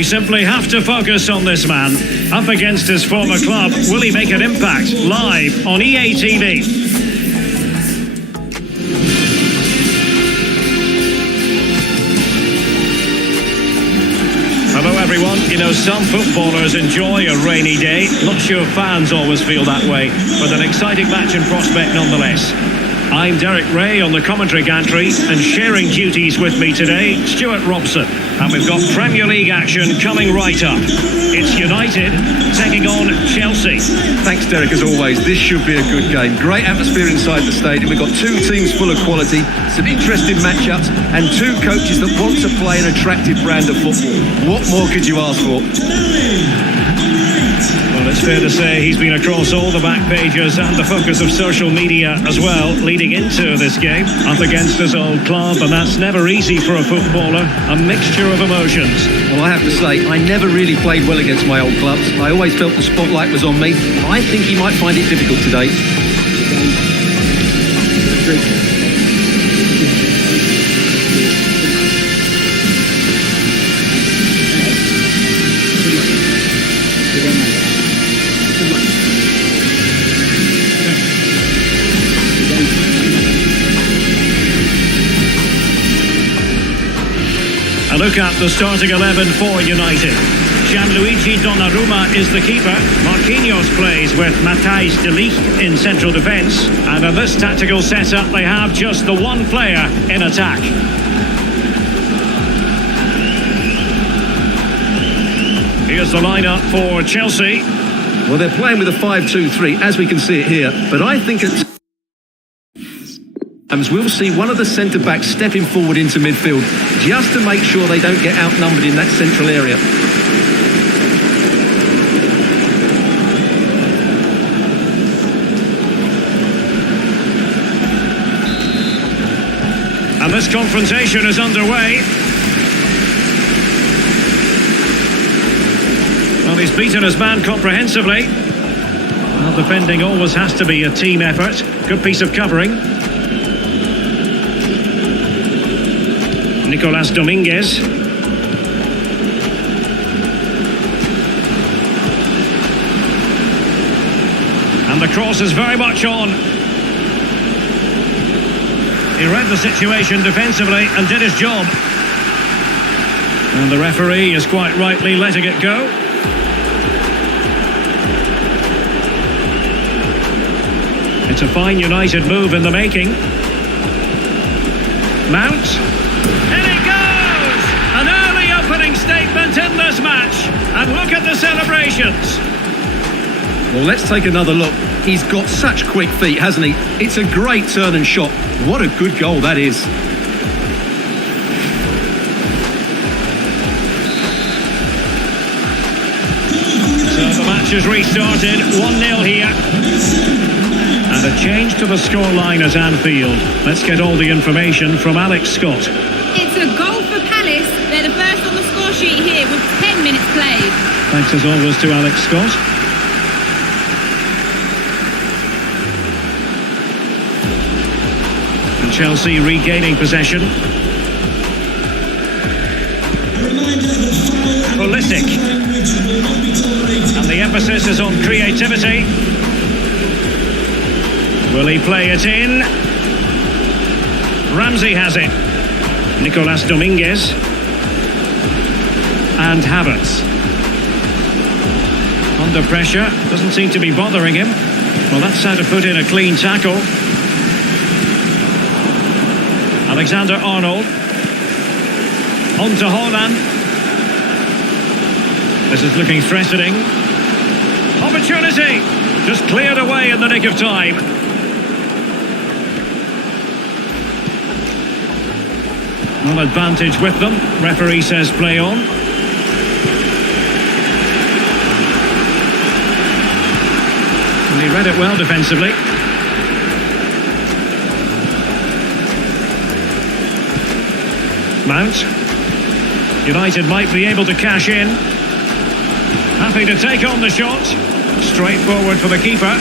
We simply have to focus on this man. Up against his former club, will he make an impact? Live on EA TV. Hello everyone. You know, some footballers enjoy a rainy day. Not sure fans always feel that way, but an exciting match in prospect nonetheless. I'm Derek Ray on the commentary gantry, and sharing duties with me today, Stuart Robson. And we've got Premier League action coming right up. It's United taking on Chelsea. Thanks, Derek, as always. This should be a good game. Great atmosphere inside the stadium. We've got two teams full of quality, some interesting matchups, and two coaches that want to play an attractive brand of football. What more could you ask for? Well, It's fair to say he's been across all the back pages and the focus of social media as well, leading into this game, up against his old club, and that's never easy for a footballer, a mixture of emotions. Well, I have to say, I never really played well against my old clubs. I always felt the spotlight was on me. I think he might find it difficult today. A look at the starting 11 for United. Gianluigi Donnarumma is the keeper. Marquinhos plays with Matthijs de Ligt in central defence. And in this tactical setup, they have just the one player in attack. Here's the lineup for Chelsea. Well, they're playing with a 5-2-3, as we can see it here. But I think it's... we'll see one of the centre-backs stepping forward into midfield just to make sure they don't get outnumbered in that central area. And this confrontation is underway. Well, he's beaten his man comprehensively. Well, defending always has to be a team effort. Good piece of covering. Nicolas Dominguez. And the cross is very much on. He read the situation defensively and did his job. And the referee is quite rightly letting it go. It's a fine United move in the making. Mount. In it goes! An early opening statement in this match. And look at the celebrations. Well, let's take another look. He's got such quick feet, hasn't he? It's a great turn and shot. What a good goal that is. So the match has restarted. 1-0 here. And a change to the scoreline at Anfield. Let's get all the information from Alex Scott. It's a goal for Palace. They're the first on the score sheet here with 10 minutes played. Thanks as always to Alex Scott. And Chelsea regaining possession. Pulisic. And the emphasis is on creativity. Will he play it in? Ramsey has it. Nicolas Dominguez. And Havertz. Under pressure. Doesn't seem to be bothering him. Well, that's how to put in a clean tackle. Alexander-Arnold. On to Haaland. This is looking threatening. Opportunity! Just cleared away in the nick of time. An advantage with them. Referee says play on. And he read it well defensively. Mount. United might be able to cash in. Happy to take on the shot. Straight forward for the keeper.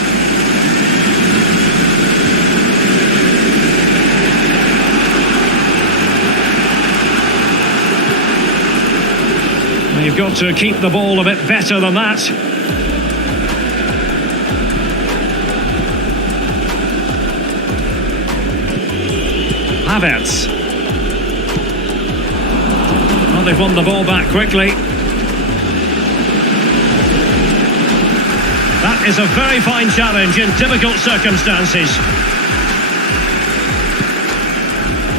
You've got to keep the ball a bit better than that. Havertz. Well, they've won the ball back quickly. That is a very fine challenge in difficult circumstances.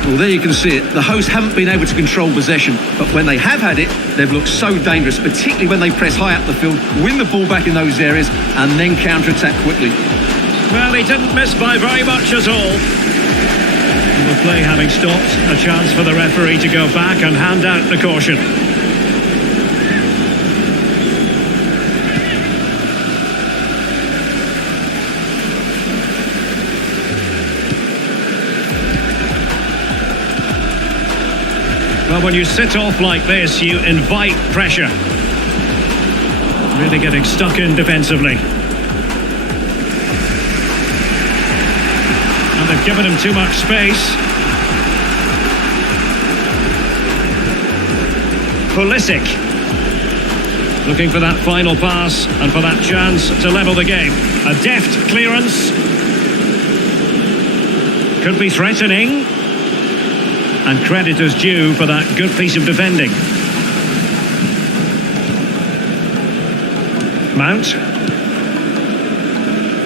Well, there you can see it. The hosts haven't been able to control possession, but when they have had it, they've looked so dangerous, particularly when they press high up the field, win the ball back in those areas, and then counter-attack quickly. Well, he didn't miss by very much at all. And the play having stopped, a chance for the referee to go back and hand out the caution. Well, when you sit off like this, you invite pressure. Really getting stuck in defensively. And they've given him too much space. Pulisic. Looking for that final pass and for that chance to level the game. A deft clearance. Could be threatening. And credit is due for that good piece of defending. Mount.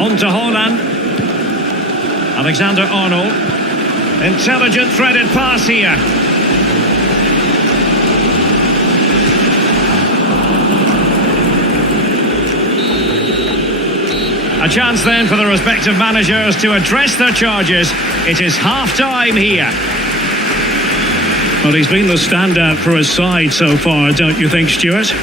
On to Haaland. Alexander-Arnold. Intelligent threaded pass here. A chance then for the respective managers to address their charges. It is half-time here. Well, he's been the standout for his side so far, don't you think, Stuart?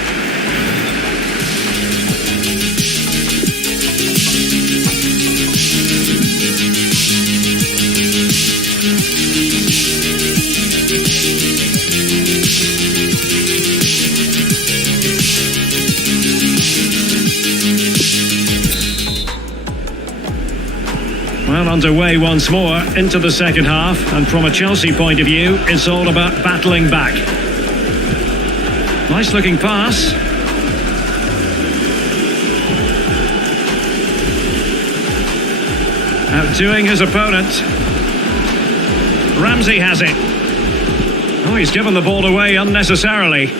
Well, underway once more into the second half, and from a Chelsea point of view, it's all about battling back. Nice looking pass. Outdoing his opponent. Ramsey has it. Oh, he's given the ball away unnecessarily.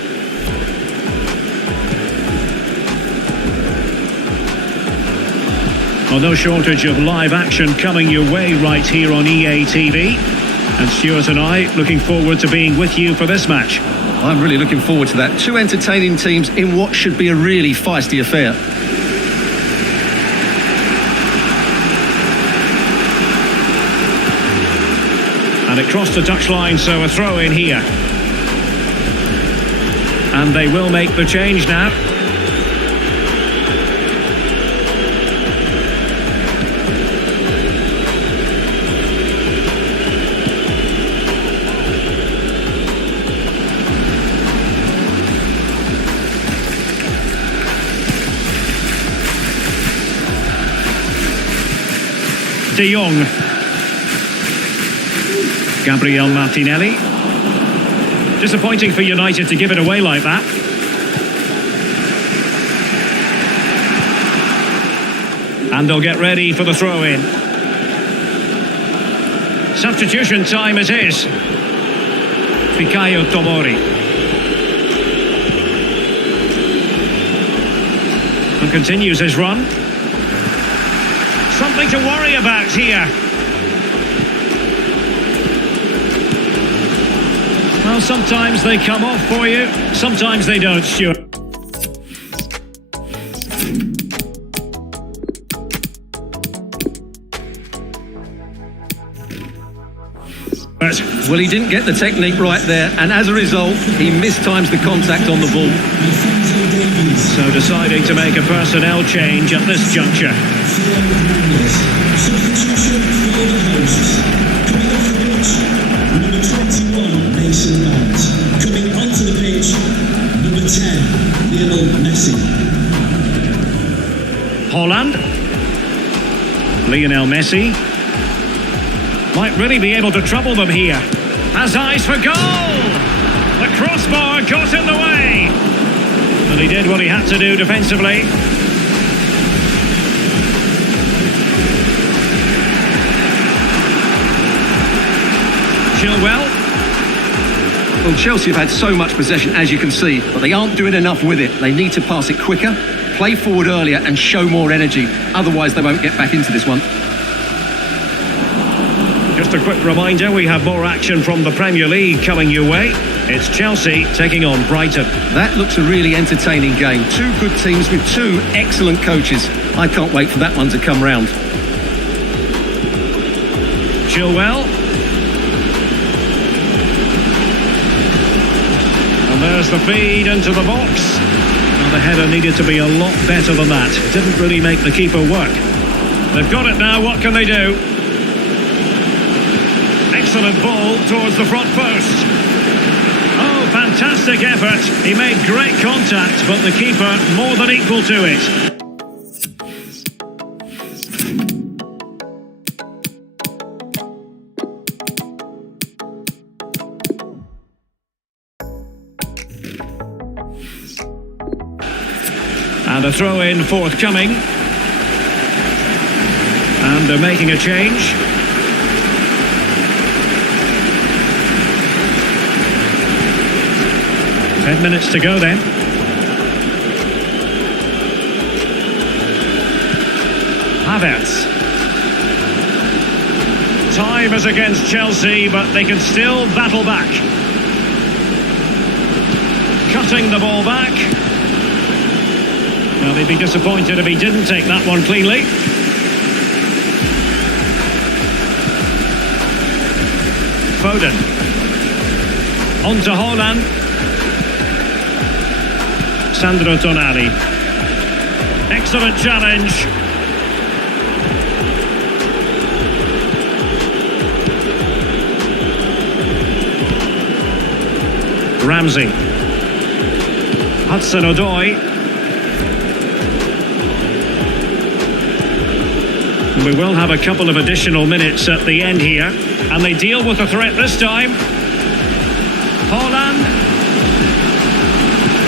Well, no shortage of live action coming your way right here on EA TV. And Stuart and I looking forward to being with you for this match. I'm really looking forward to that. Two entertaining teams in what should be a really feisty affair. And it crossed the touchline, so a throw in here. And they will make the change now. De Jong. Gabriel Martinelli. Disappointing for United to give it away like that. And they'll get ready for the throw-in. Substitution time it is. Fikayo Tomori. And continues his run. Something to worry about here. Well, sometimes they come off for you, sometimes they don't, Stuart. Well, he didn't get the technique right there, and as a result, he mistimes the contact on the ball. So deciding to make a personnel change at this juncture. Substitution for the hosts. Coming off the pitch, number 21, Mason Mount. Coming onto the pitch, number 10, Lionel Messi. Haaland. Lionel Messi. Might really be able to trouble them here. Has eyes for goal! The crossbar got in the way! And he did what he had to do defensively. Chilwell. Well, Chelsea have had so much possession, as you can see, but they aren't doing enough with it. They need to pass it quicker, play forward earlier and show more energy. Otherwise, they won't get back into this one. Just a quick reminder, we have more action from the Premier League coming your way. It's Chelsea taking on Brighton. That looks a really entertaining game. Two good teams with two excellent coaches. I can't wait for that one to come round. Chilwell. And there's the feed into the box. Well, the header needed to be a lot better than that. It didn't really make the keeper work. They've got it now, what can they do? Excellent ball towards the front post. fantastic effort. He made great contact, but the keeper more than equal to it. And a throw-in forthcoming. And they're making a change. Ten minutes to go then. Havertz. Time is against Chelsea, but they can still battle back. Cutting the ball back. Well, he'd be disappointed if he didn't take that one cleanly. Foden. On to Haaland. Sandro Tonali. Excellent challenge. Ramsey. Hudson-Odoi. We will have a couple of additional minutes at the end here, and they deal with the threat this time. Haaland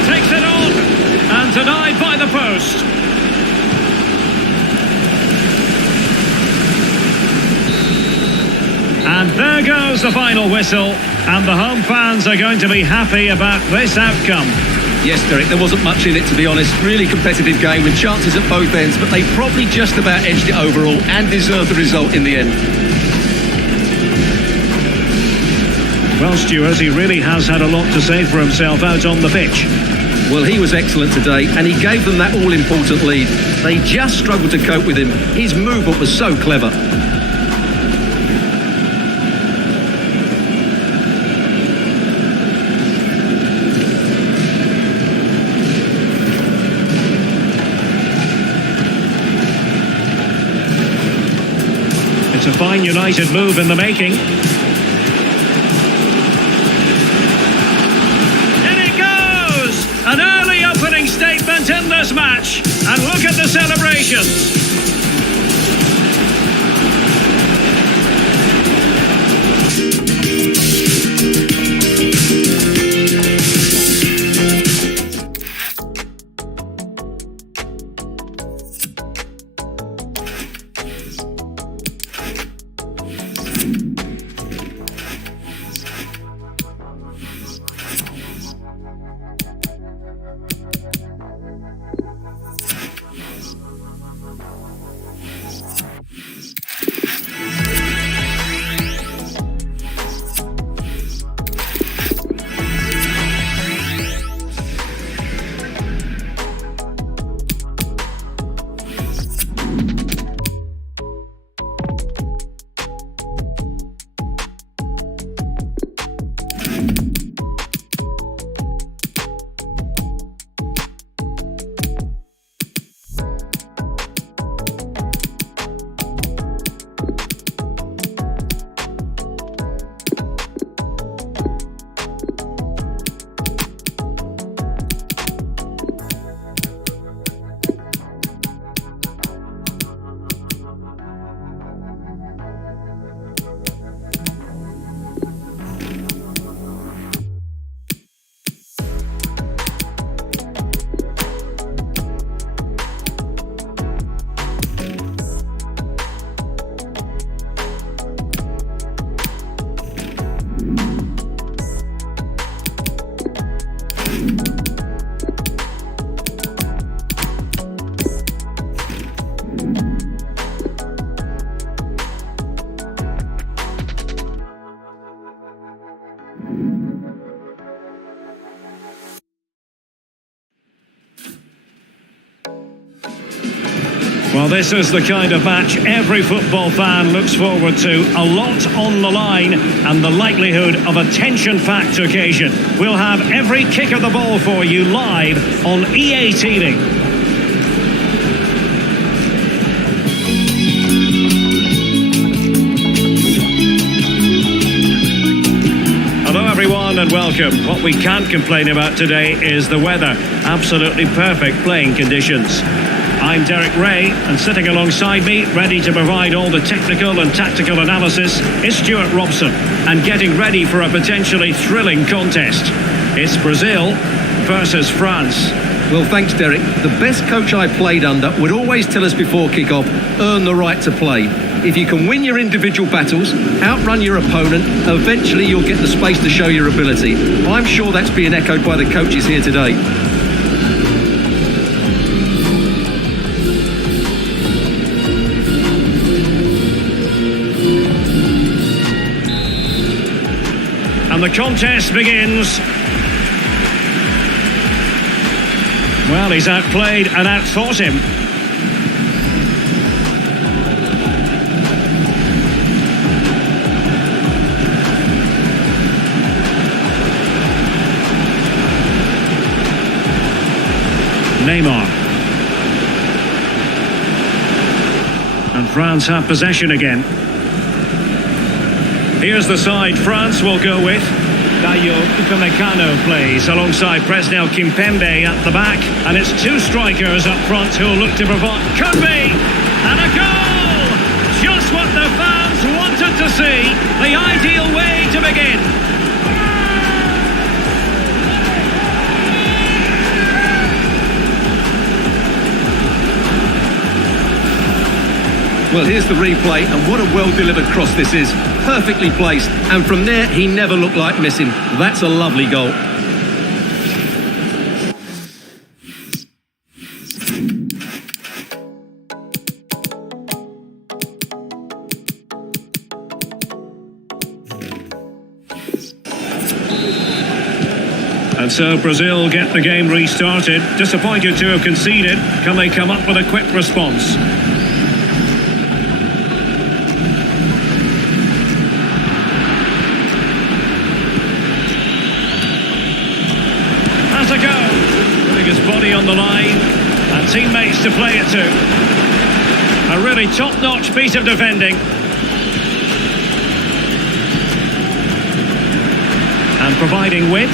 takes it on, and denied by the post. And there goes the final whistle, and the home fans are going to be happy about this outcome. Yes, Derek, there wasn't much in it, to be honest. Really competitive game with chances at both ends, but they probably just about edged it overall and deserved the result in the end. Well, Stuart, he really has had a lot to say for himself out on the pitch. Well, he was excellent today, and he gave them that all-important lead. They just struggled to cope with him. His movement was so clever. It's a fine United move in the making. In it goes! An early opening statement in this match. And look at the celebrations. Well, this is the kind of match every football fan looks forward to. A lot on the line and the likelihood of a tension-packed occasion. We'll have every kick of the ball for you live on EA TV. Hello everyone. everyone and welcome. What we can't complain about today is the weather. Absolutely perfect playing conditions. I'm Derek Ray, and sitting alongside me, ready to provide all the technical and tactical analysis, is Stuart Robson, and getting ready for a potentially thrilling contest. It's Brazil versus France. Well, thanks, Derek. The best coach I played under would always tell us before kick-off, earn the right to play. If you can win your individual battles, outrun your opponent, eventually you'll get the space to show your ability. I'm sure that's being echoed by the coaches here today. And the contest begins. Well, he's outplayed and outthought him. Neymar. And France have possession again. Here's the side France will go with. Dayo Upamecano plays alongside Presnel Kimpembe at the back, and it's two strikers up front who'll look to provide. Could be! And a goal! Just what the fans wanted to see. The ideal way to begin. Well, here's the replay, and what a well-delivered cross this is. Perfectly placed, and from there, he never looked like missing. That's a lovely goal. And so Brazil get the game restarted. Disappointed to have conceded. Can they come up with a quick response? A go, putting his body on the line and teammates to play it to. A really top-notch piece of defending. And providing width.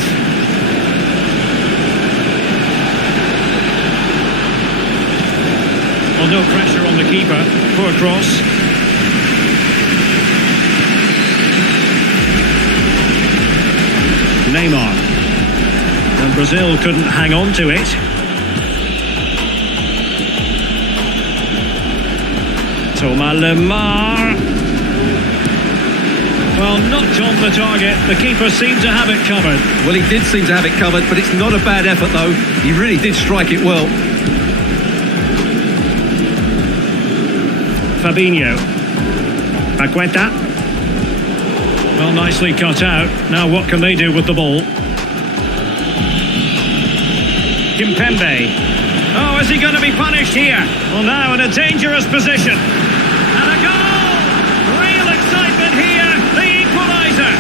Well, no pressure on the keeper. Poor cross. Neymar. And Brazil couldn't hang on to it. Thomas Lemar. Well, not on the target. The keeper seemed to have it covered. Well, he did seem to have it covered, but it's not a bad effort, though. He really did strike it well. Fabinho. Paqueta. Well, nicely cut out. Now what can they do with the ball? Kimpembe. Oh, is he going to be punished here? Well, now in a dangerous position. And a goal! Real excitement here, the equaliser.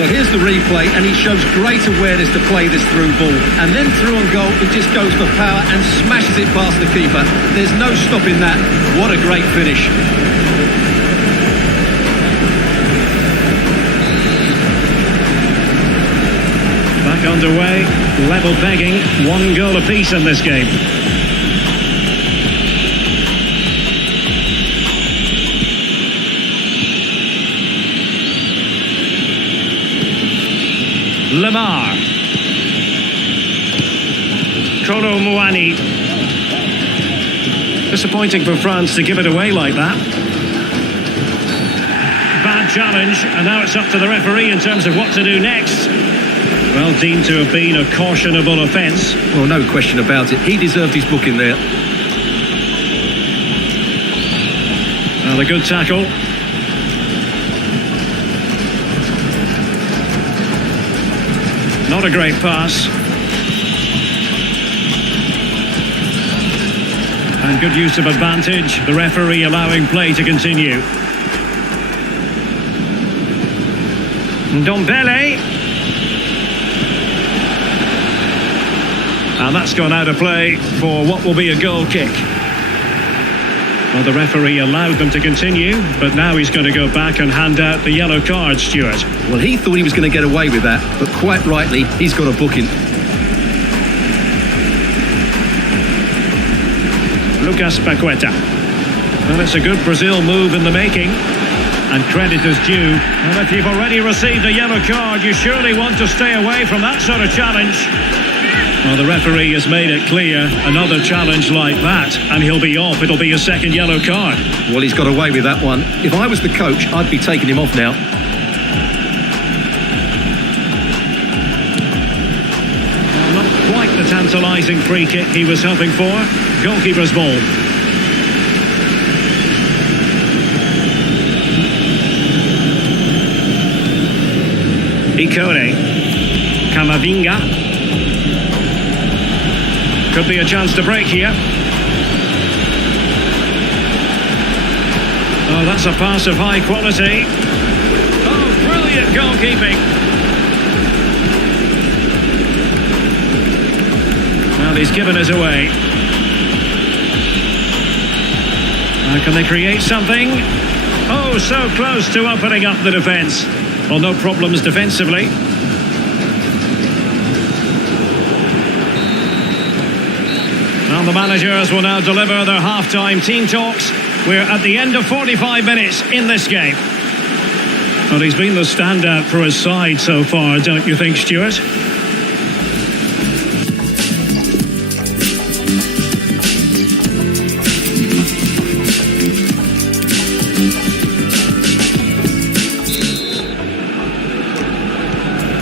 Well, here's the replay, and he shows great awareness to play this through ball. And then through on goal, he just goes for power and smashes it past the keeper. There's no stopping that. What a great finish. Back underway, level begging, 1 goal apiece in this game. Lemar. Kolo Muani. Disappointing for France to give it away like that. Bad challenge, and now it's up to the referee in terms of what to do next. Well, deemed to have been a cautionable offence. Well, no question about it. He deserved his booking there. Well, a good tackle. Not a great pass. And good use of advantage. The referee allowing play to continue. Ndombele. And that's gone out of play for what will be a goal kick. Well, the referee allowed them to continue, but now he's going to go back and hand out the yellow card, Stuart. Well, he thought he was going to get away with that, but quite rightly, he's got a booking. Lucas Paqueta. Well, it's a good Brazil move in the making, and credit is due. And if you've already received a yellow card, you surely want to stay away from that sort of challenge. Well, the referee has made it clear, another challenge like that, and he'll be off. It'll be a second yellow card. Well, he's got away with that one. If I was the coach, I'd be taking him off now. Well, not quite the tantalising free kick he was hoping for. Goalkeeper's ball. Ikone. Camavinga. Could be a chance to break here. Oh, that's a pass of high quality. Oh, brilliant goalkeeping. Well, he's given us away. How can they create something? Oh, so close to opening up the defence. Well, no problems defensively. And the managers will now deliver their half-time team talks. We're at the end of 45 minutes in this game. Well, he's been the standout for his side so far, don't you think, Stuart?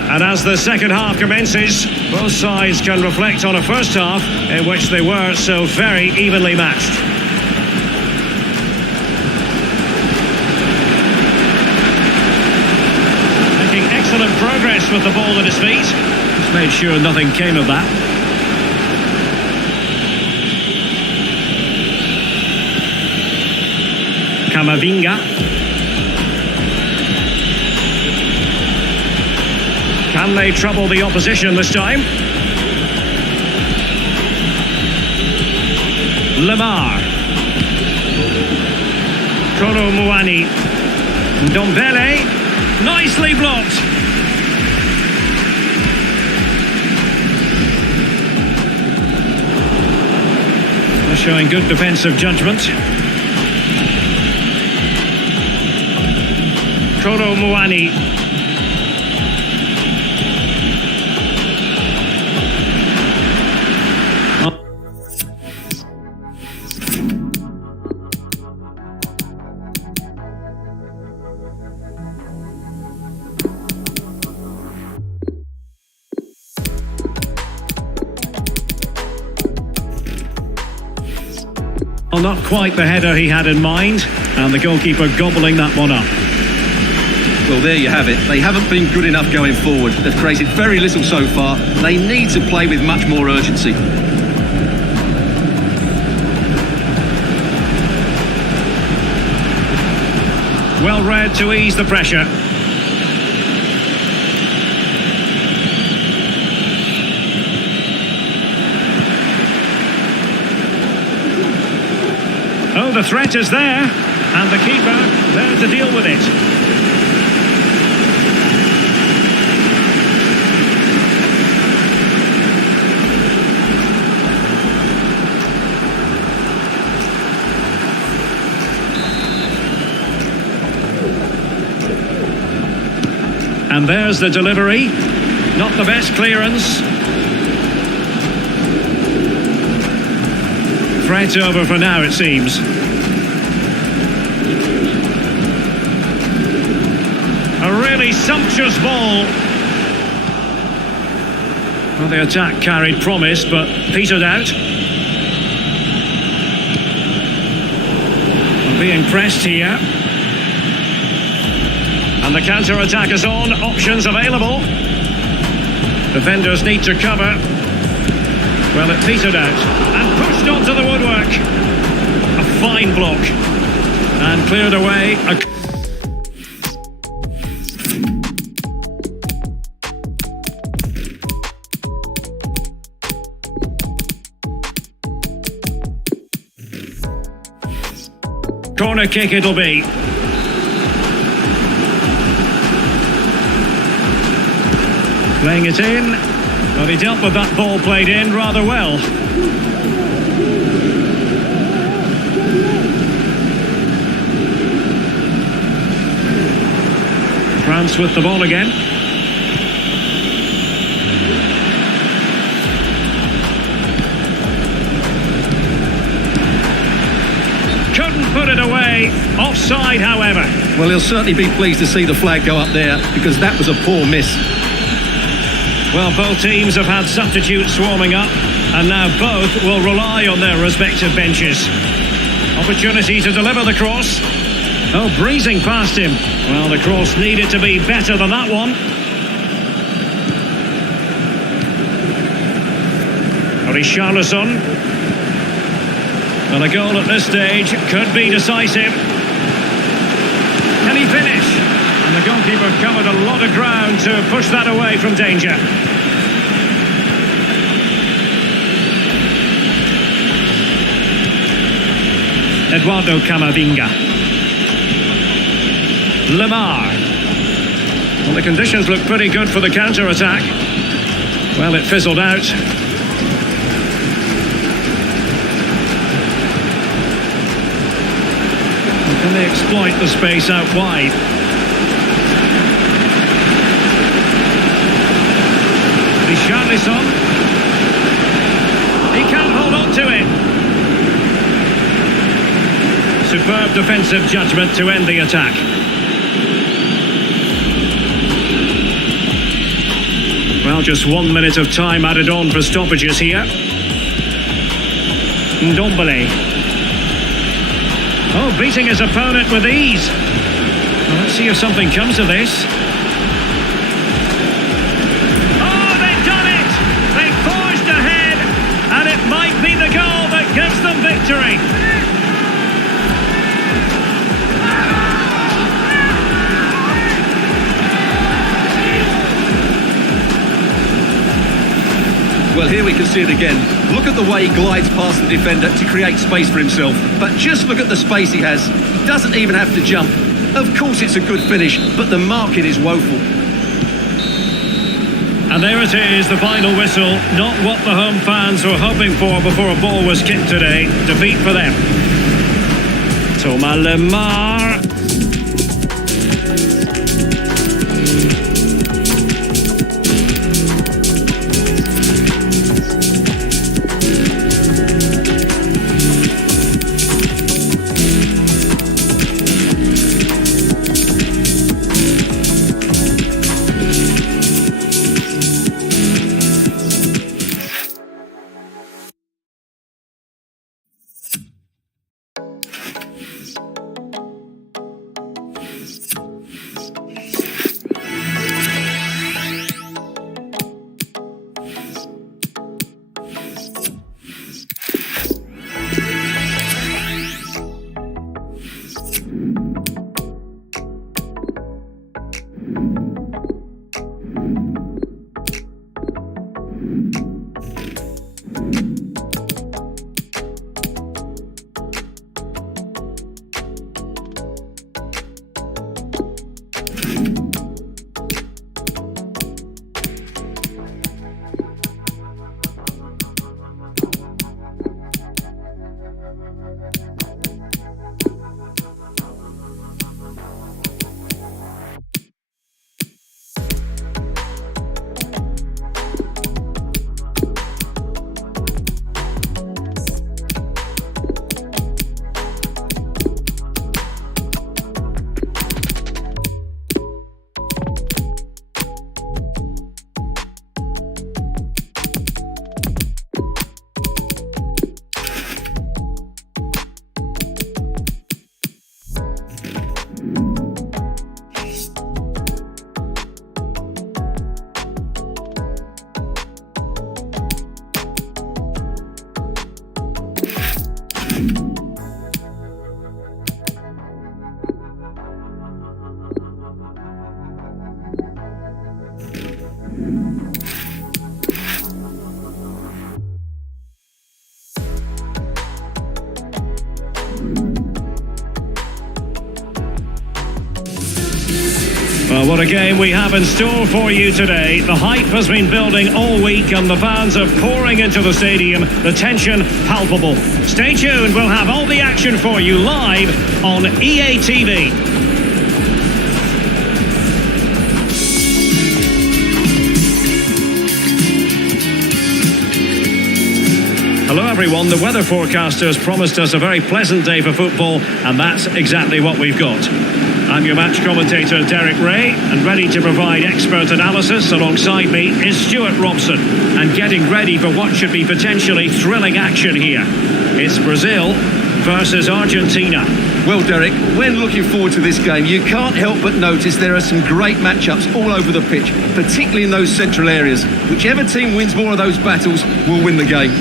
And as the second half commences, both sides can reflect on a first half in which they were so very evenly matched. Making excellent progress with the ball at his feet. He's made sure nothing came of that. Camavinga. Can they trouble the opposition this time? Lemar. Kolo Muani. Ndombele. Nicely blocked. They're showing good defensive judgment. Kolo Muani. Well, not quite the header he had in mind, and the goalkeeper gobbling that one up. Well, there you have it. They haven't been good enough going forward. They've created very little so far. They need to play with much more urgency. Well read to ease the pressure. Oh, the threat is there, and the keeper there to deal with it. And there's the delivery. Not the best clearance. Threat over for now, it seems. A really sumptuous ball. Well, the attack carried promise, but petered out. We're being pressed here. And the counter-attack is on, options available. Defenders need to cover. Well, it petered out and pushed onto the woodwork. A fine block. And cleared away. Corner kick it'll be. Playing it in. But he dealt with that ball played in rather well. France with the ball again. Couldn't put it away. Offside, however. Well, he'll certainly be pleased to see the flag go up there, because that was a poor miss. Well, both teams have had substitutes swarming up, and now both will rely on their respective benches. Opportunity to deliver the cross. Oh, breezing past him. Well, the cross needed to be better than that one. Richarlison. And a goal at this stage could be decisive. Can he finish? And the goalkeeper covered a lot of ground to push that away from danger. Eduardo Camavinga. Lemar. Well, the conditions look pretty good for the counter-attack. Well, it fizzled out. Can they exploit the space out wide? Richarlison. He can't hold on to it. Superb defensive judgment to end the attack. Well, just 1 minute of time added on for stoppages here. Ndombele. Oh, beating his opponent with ease. Well, let's see if something comes of this. Oh, they've done it! They've forged ahead, and it might be the goal that gives them victory. Well, here we can see it again. Look at the way he glides past the defender to create space for himself. But just look at the space he has. He doesn't even have to jump. Of course it's a good finish, but the marking is woeful. And there it is, the final whistle. Not what the home fans were hoping for before a ball was kicked today. Defeat for them. Thomas Lemar. Well, what a game we have in store for you today. The hype has been building all week and the fans are pouring into the stadium. The tension palpable. Stay tuned, we'll have all the action for you live on EA TV. Hello everyone, the weather forecasters promised us a very pleasant day for football, and that's exactly what we've got. I'm your match commentator Derek Ray, and ready to provide expert analysis alongside me is Stuart Robson, and getting ready for what should be potentially thrilling action here. It's Brazil versus Argentina. Well, Derek, when looking forward to this game, you can't help but notice there are some great matchups all over the pitch, particularly in those central areas. Whichever team wins more of those battles will win the game.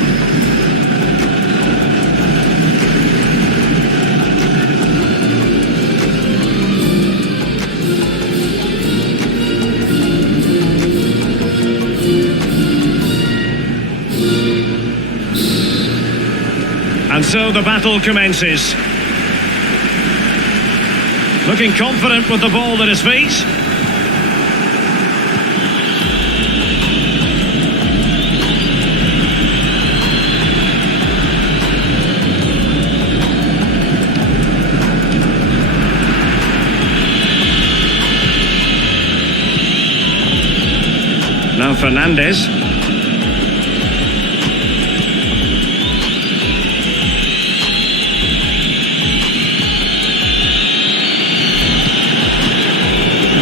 And so the battle commences. Looking confident with the ball at his feet. Now Fernandez.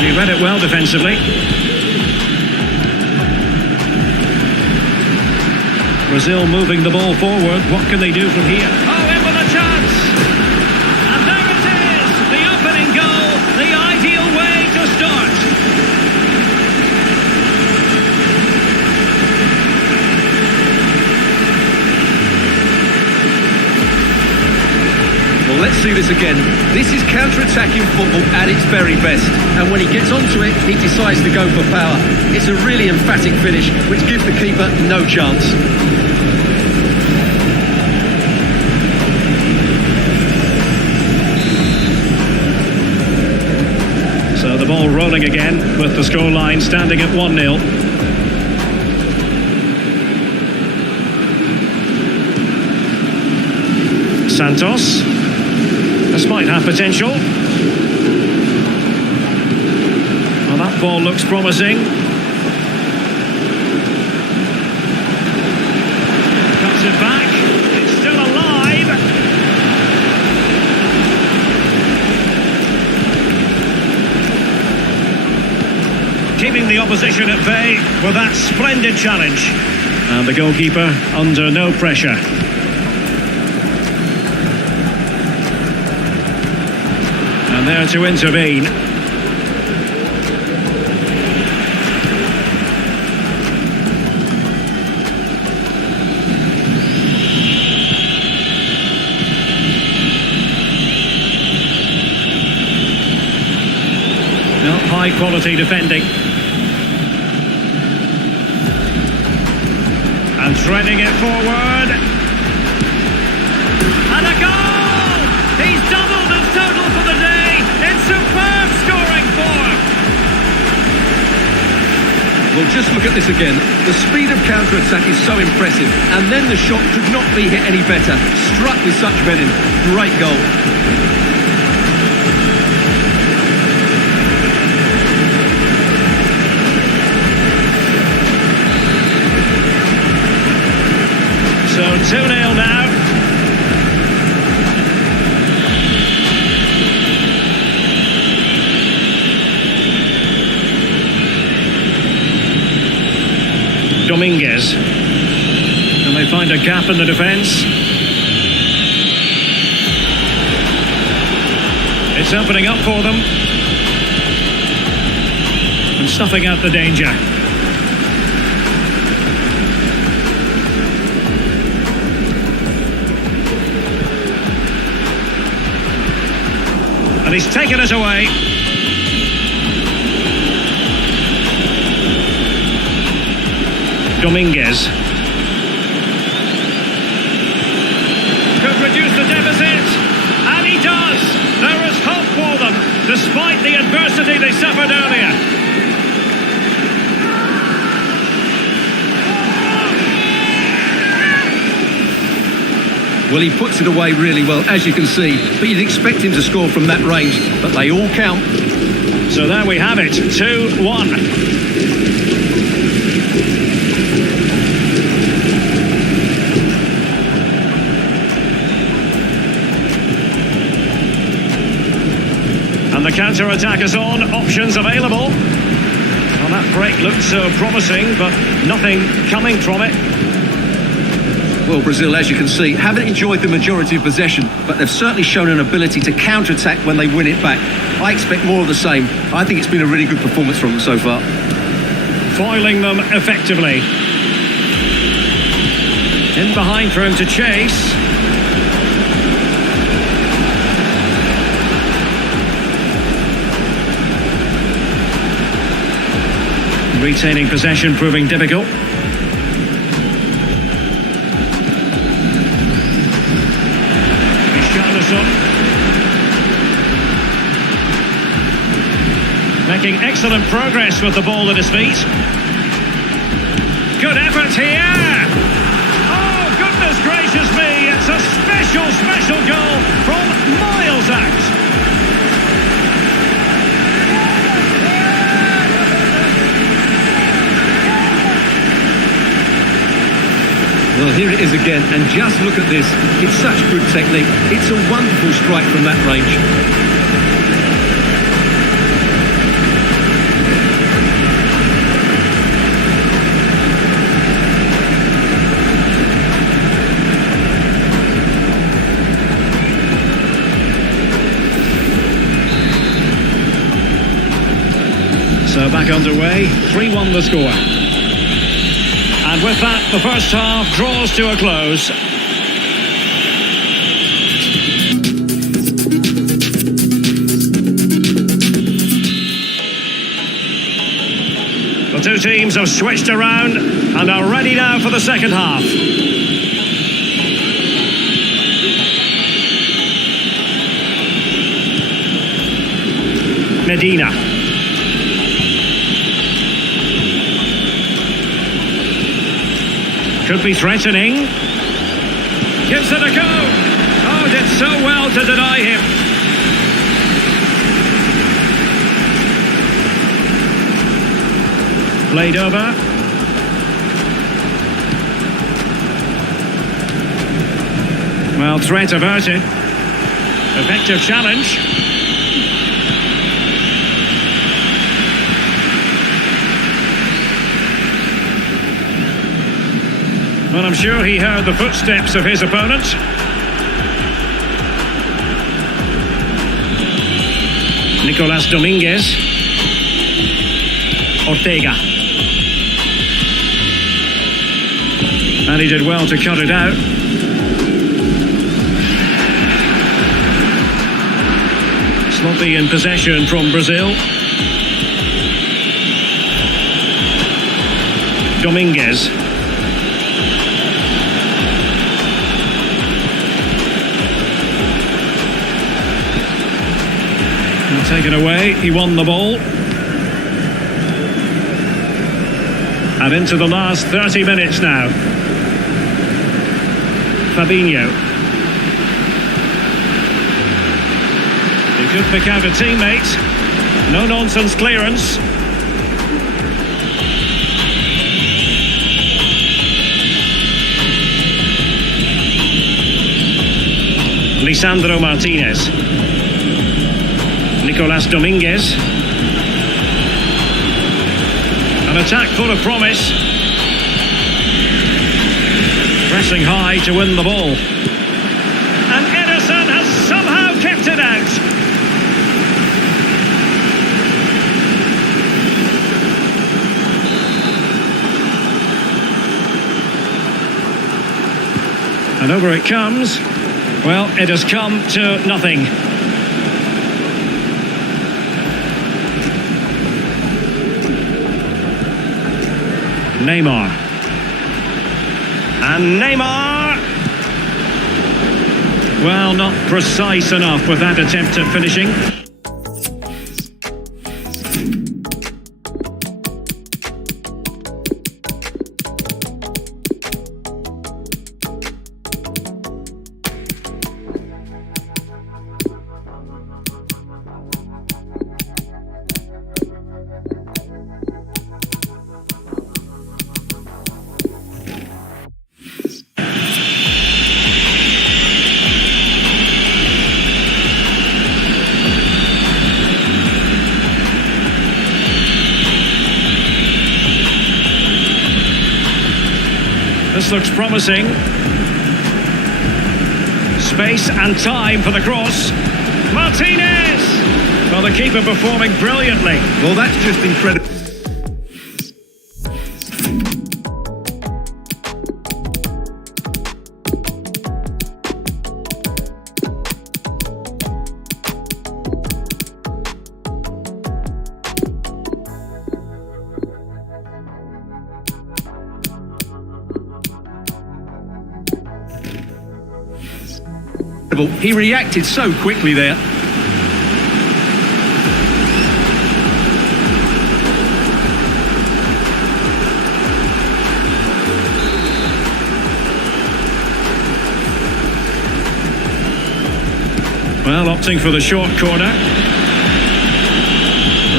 He read it well defensively. Brazil moving the ball forward. What can they do from here? Oh, in with a chance! And there it is! The opening goal, the ideal way to start. Well, let's see this again. This is counter-attacking football at its very best. And when he gets onto it, he decides to go for power. It's a really emphatic finish, which gives the keeper no chance. So the ball rolling again, with the scoreline standing at 1-0. Santos. This might have potential. Well, that ball looks promising. Cuts it back. It's still alive. Keeping the opposition at bay with that splendid challenge. And the goalkeeper under no pressure. And there to intervene. No, high quality defending. And threading it forward. And a goal! He's doubled his total for the day. In superb scoring form. Well, just look at this again. The speed of counter-attack is so impressive. And then the shot could not be hit any better. Struck with such venom. Great goal. So 2-0 now. Dominguez. And they find a gap in the defence. It's opening up for them. And snuffing out the danger. And he's taken it away. Dominguez. Could reduce the deficit. And he does. There is hope for them. Despite despite the adversity they suffered earlier. Well, he puts it away really well, as you can see, but you'd expect him to score from that range, but they all count. So there we have it, 2-1. And the counter-attack is on, options available. Well, that break looked so promising, but nothing coming from it. Well, Brazil, as you can see, haven't enjoyed the majority of possession, but they've certainly shown an ability to counter-attack when they win it back. I expect more of the same. I think it's been a really good performance from them so far. Foiling them effectively. In behind for him to chase. Retaining possession proving difficult. Making excellent progress with the ball at his feet. Good effort here! Oh, goodness gracious me! It's a special goal from miles out. Well, here it is again, and just look at this. It's such good technique. It's a wonderful strike from that range. So back underway, 3-1 the score. And with that, the first half draws to a close. The two teams have switched around and are ready now for the second half. Medina. Could be threatening. Gives it a go. Oh, did so well to deny him. Played over. Well, threat averted. Effective challenge. Well, I'm sure he heard the footsteps of his opponent. Nicolas Dominguez. Ortega. And he did well to cut it out. Sloppy in possession from Brazil. Dominguez. Taken away, he won the ball. And into the last 30 minutes now. Fabinho. He could pick out a teammate. No nonsense clearance. Lisandro Martinez. Nicolas Dominguez. An attack full of promise. Pressing high to win the ball. And Ederson has somehow kept it out. And over it comes. Well, it has come to nothing. Neymar. And Neymar! Well, not precise enough with that attempt at finishing. looks promising. Space and time for the cross. Martinez! Well, the keeper performing brilliantly. Well, that's just incredible. He reacted so quickly there. Well, opting for the short corner.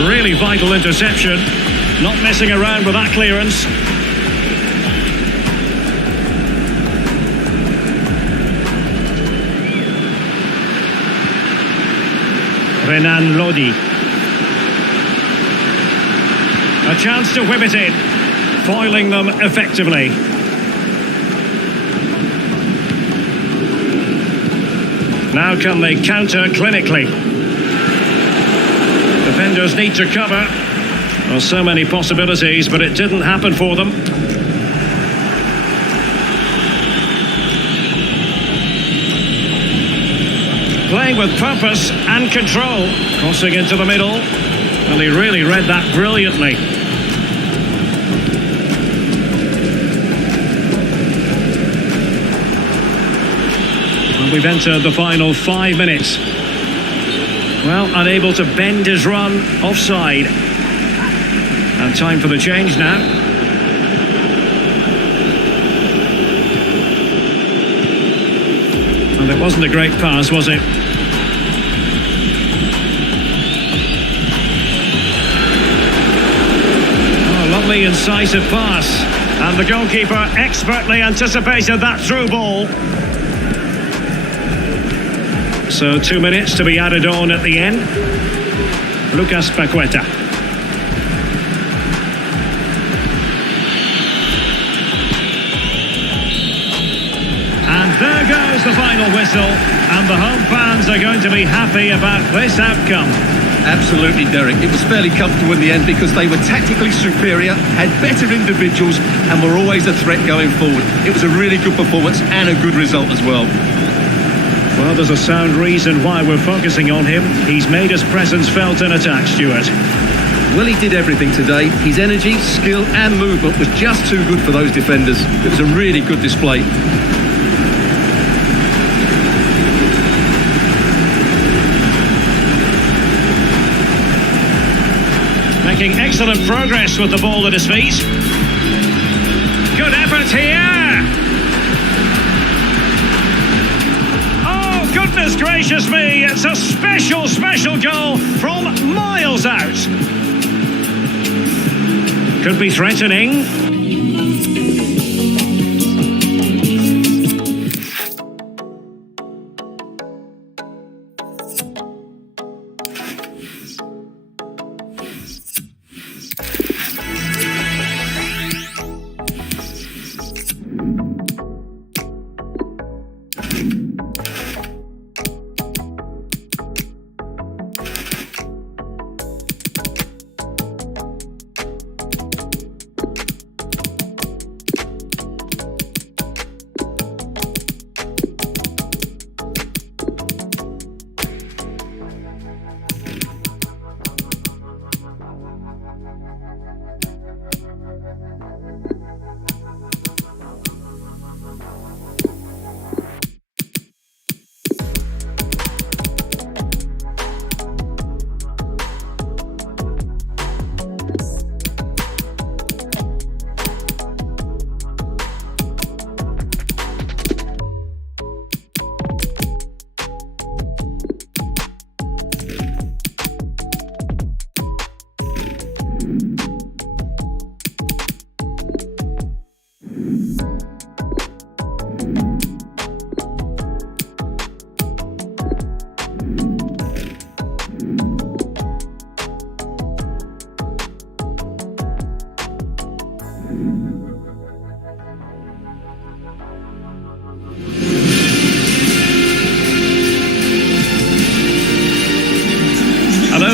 Really vital interception. Not messing around with that clearance. Renan Lodi. A chance to whip it in, foiling them effectively. Now can they counter clinically? Defenders need to cover. Well, so many possibilities, but it didn't happen for them. Playing with purpose and control. Crossing into the middle. And he really read that brilliantly. Well, we've entered the final 5 minutes. Well, unable to bend his run, offside. And time for the change now. And it wasn't a great pass, was it? Lovely incisive pass, and the goalkeeper expertly anticipated that through ball. So 2 minutes to be added on at the end. Lucas Paqueta. And there goes the final whistle, and the home fans are going to be happy about this outcome. Absolutely, Derek. It was fairly comfortable in the end because they were tactically superior, had better individuals, and were always a threat going forward. It was a really good performance and a good result as well. Well, there's a sound reason why we're focusing on him. He's made his presence felt in attack, Stuart. Well, he did everything today. His energy, skill and movement was just too good for those defenders. It was a really good display. Making excellent progress with the ball at his feet. Good effort here. Oh, goodness gracious me. It's a special, special goal from miles out. Could be threatening.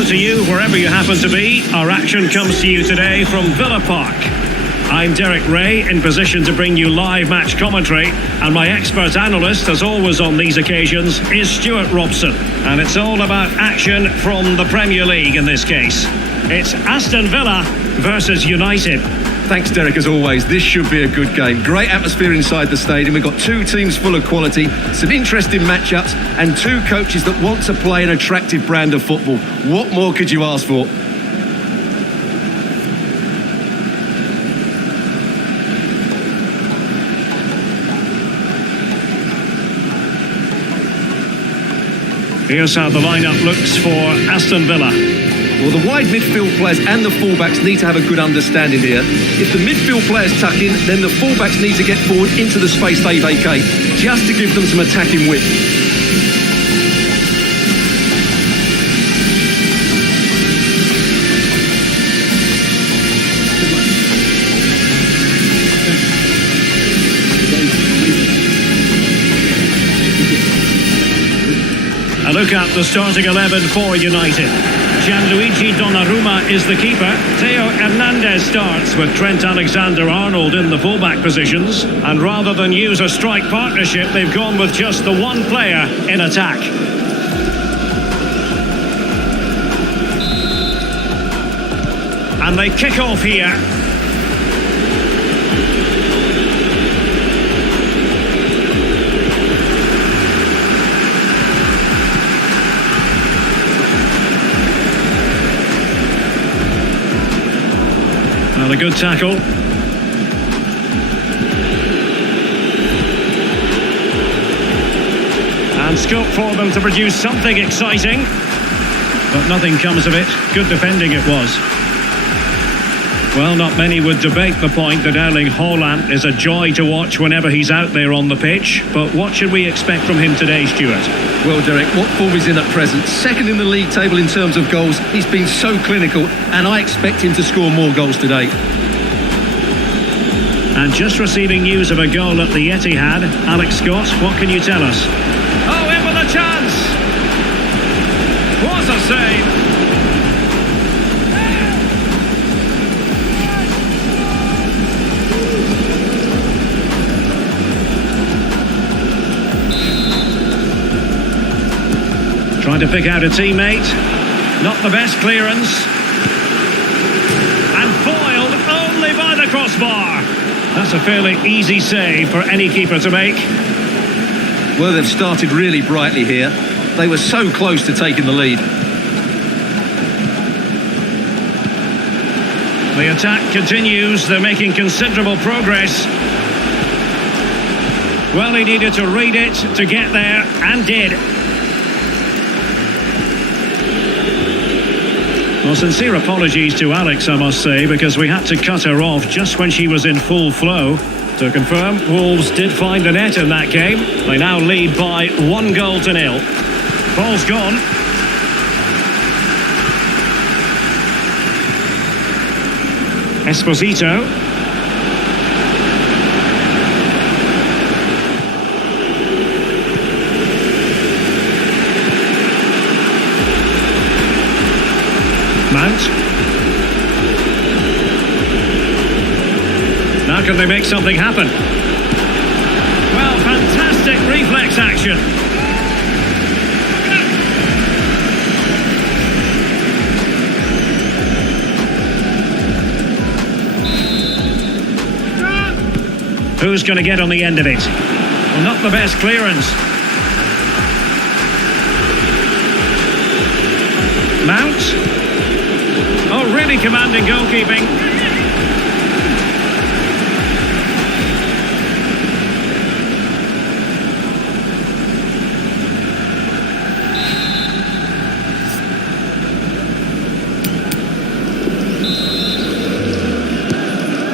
hello to you wherever you happen to be. Our action comes to you today from Villa Park. I'm Derek Ray, in position to bring you live match commentary, and my expert analyst, as always on these occasions, is Stuart Robson. And it's all about action from the Premier League in this case. It's Aston Villa versus United. Thanks, Derek, as always. This should be a good game. Great atmosphere inside the stadium. We've got two teams full of quality, some interesting matchups, and two coaches that want to play an attractive brand of football. What more could you ask for? Here's how the lineup looks for Aston Villa. Well, the wide midfield players and the fullbacks need to have a good understanding here. If the midfield players tuck in, then the fullbacks need to get forward into the space they vacate, just to give them some attacking width. A look at the starting 11 for United. Gianluigi Donnarumma is the keeper. Theo Hernandez starts with Trent Alexander-Arnold in the fullback positions. And rather than use a strike partnership, they've gone with just the one player in attack. And they kick off here. And a good tackle. And scope for them to produce something exciting. But nothing comes of it. Good defending it was. Well, not many would debate the point that Erling Haaland is a joy to watch whenever he's out there on the pitch. But what should we expect from him today, Stuart? Well, Derek, what form he's in at present? Second in the league table in terms of goals. He's been so clinical, and I expect him to score more goals today. And just receiving news of a goal at the Etihad. Alex Scott, what can you tell us? Oh, in with a chance! What a save! Trying to pick out a teammate. Not the best clearance. And foiled only by the crossbar. That's a fairly easy save for any keeper to make. Well, they've started really brightly here. They were so close to taking the lead. The attack continues. They're making considerable progress. Well, he needed to read it to get there, and did. Well, sincere apologies to Alex, I must say, because we had to cut her off just when she was in full flow. To confirm, Wolves did find the net in that game. They now lead by 1-0. Ball's gone. Esposito. Mount. Now can they make something happen? Well, fantastic reflex action. Who's going to get on the end of it? Well, not the best clearance. Mount. Oh, really commanding goalkeeping.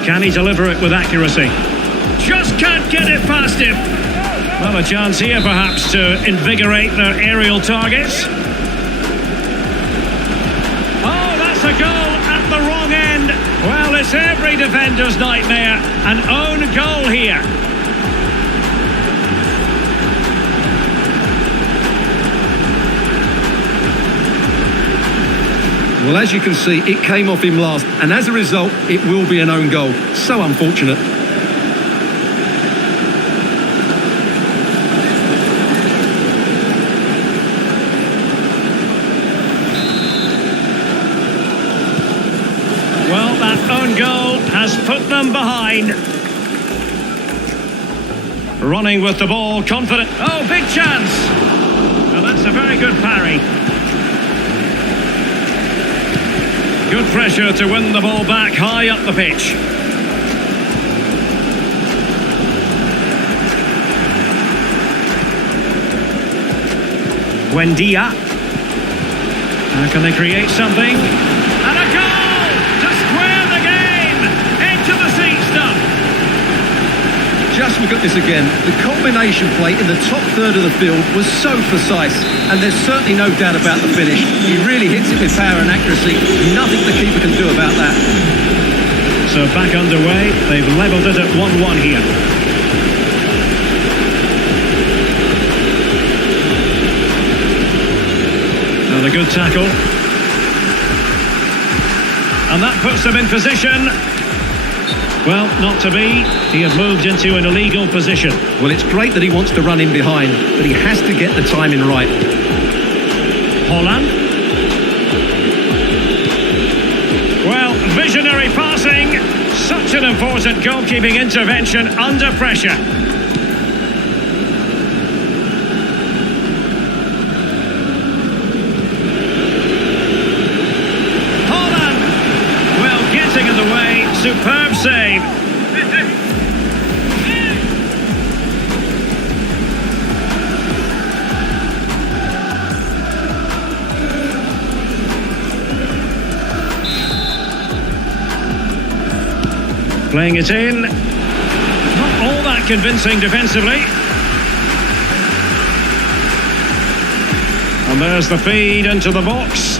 Can he deliver it with accuracy? Just can't get it past him. Well, a chance here perhaps to invigorate their aerial targets. A goal at the wrong end. Well, it's every defender's nightmare. An own goal here. Well, as you can see, it came off him last, and as a result, it will be an own goal. So unfortunate. Well, that own goal has put them behind. Running with the ball, confident. Oh, big chance! Well, that's a very good parry. Good pressure to win the ball back high up the pitch. Buendia. How can they create something? And a goal to square the game! Into the seat stuff. Just look at this again. The combination play in the top third of the field was so precise, and there's certainly no doubt about the finish. He really hits it with power and accuracy. Nothing the keeper can do about that. So back underway. They've levelled it at 1-1 here. And a good tackle. And that puts them in position. Well, not to be. He had moved into an illegal position. Well, it's great that he wants to run in behind, but he has to get the timing right. Holland. Well, visionary passing. Such an important goalkeeping intervention under pressure. Holland. Well, getting in the way. Superb save. Playing it in. Not all that convincing defensively. And there's the feed into the box.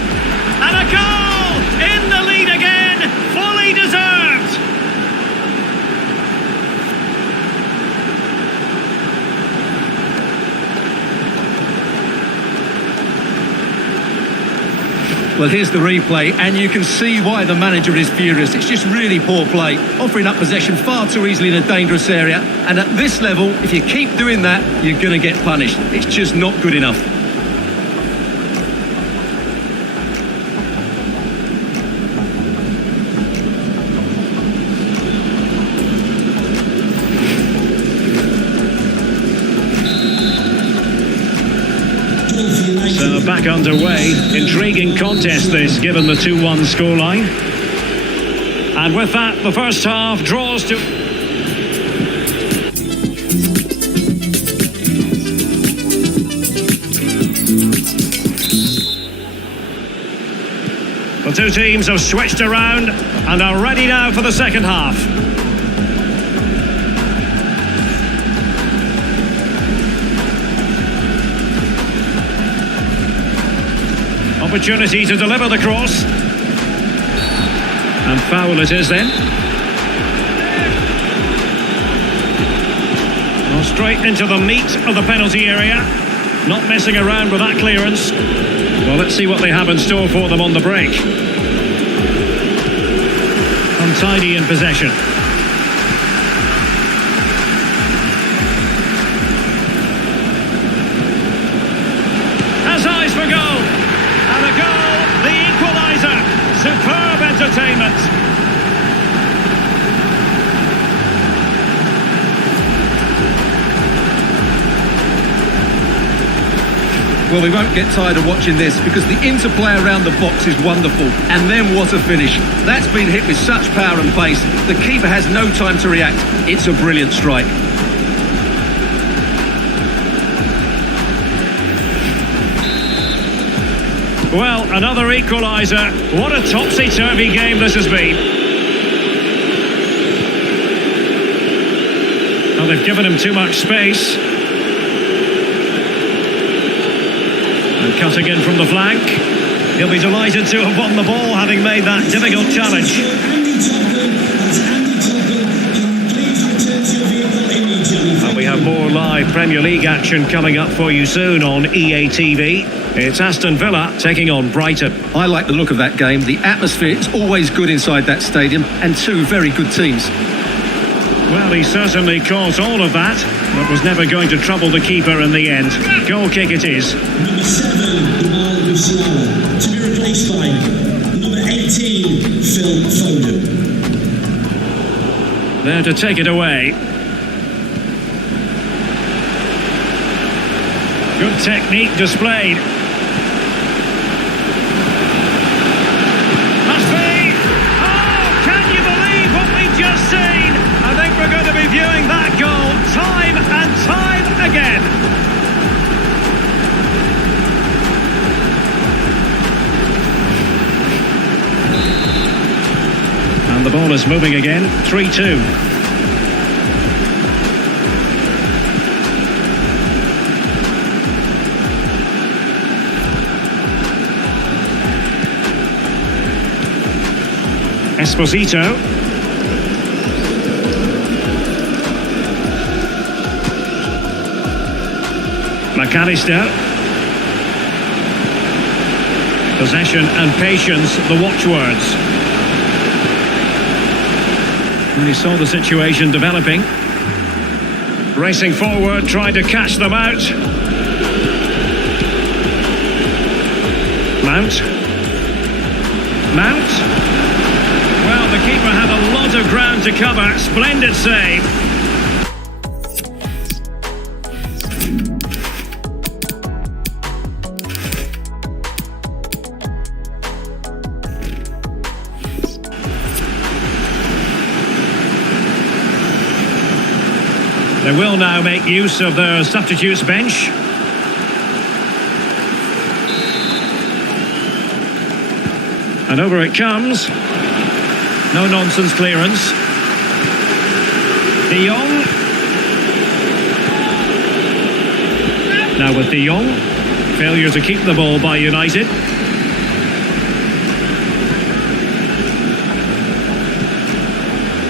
And a goal! In the lead again! Fully deserved! Well, here's the replay, and you can see why the manager is furious. It's just really poor play, offering up possession far too easily in a dangerous area. And at this level, if you keep doing that, you're going to get punished. It's just not good enough. So back underway. Intriguing contest this, given the 2-1 scoreline. And with that, the first half draws to... The two teams have switched around and are ready now for the second half. Opportunity to deliver the cross. And foul it is then. Well, straight into the meat of the penalty area. Not messing around with that clearance. Well, let's see what they have in store for them on the break. Untidy in possession. Has eyes for goal. And a goal, the equaliser. Superb entertainment. Well, we won't get tired of watching this because the interplay around the box is wonderful. And then what a finish. That's been hit with such power and pace. The keeper has no time to react. It's a brilliant strike. Well, another equaliser. What a topsy-turvy game this has been. Well, they've given him too much space. And cutting in from the flank. He'll be delighted to have won the ball, having made that difficult challenge. And we have more live Premier League action coming up for you soon on EA TV. It's Aston Villa taking on Brighton. I like the look of that game. The atmosphere is always good inside that stadium, and two very good teams. Well, he certainly caused all of that, but was never going to trouble the keeper in the end. Goal kick it is. Number 7, Jamal Musiala, to be replaced by number 18, Phil Foden. There to take it away. Good technique displayed. Must be! Oh, can you believe what we've just seen? I think we're going to be viewing that goal time and time again. And the ball is moving again, 3-2. Esposito. McAllister. Possession and patience, the watchwords. And he saw the situation developing. Racing forward, trying to catch them out. Mount. Well, the keeper had a lot of ground to cover. Splendid save. They will now make use of their substitutes bench. And over it comes. No nonsense clearance. De Jong. Now with De Jong. Failure to keep the ball by United.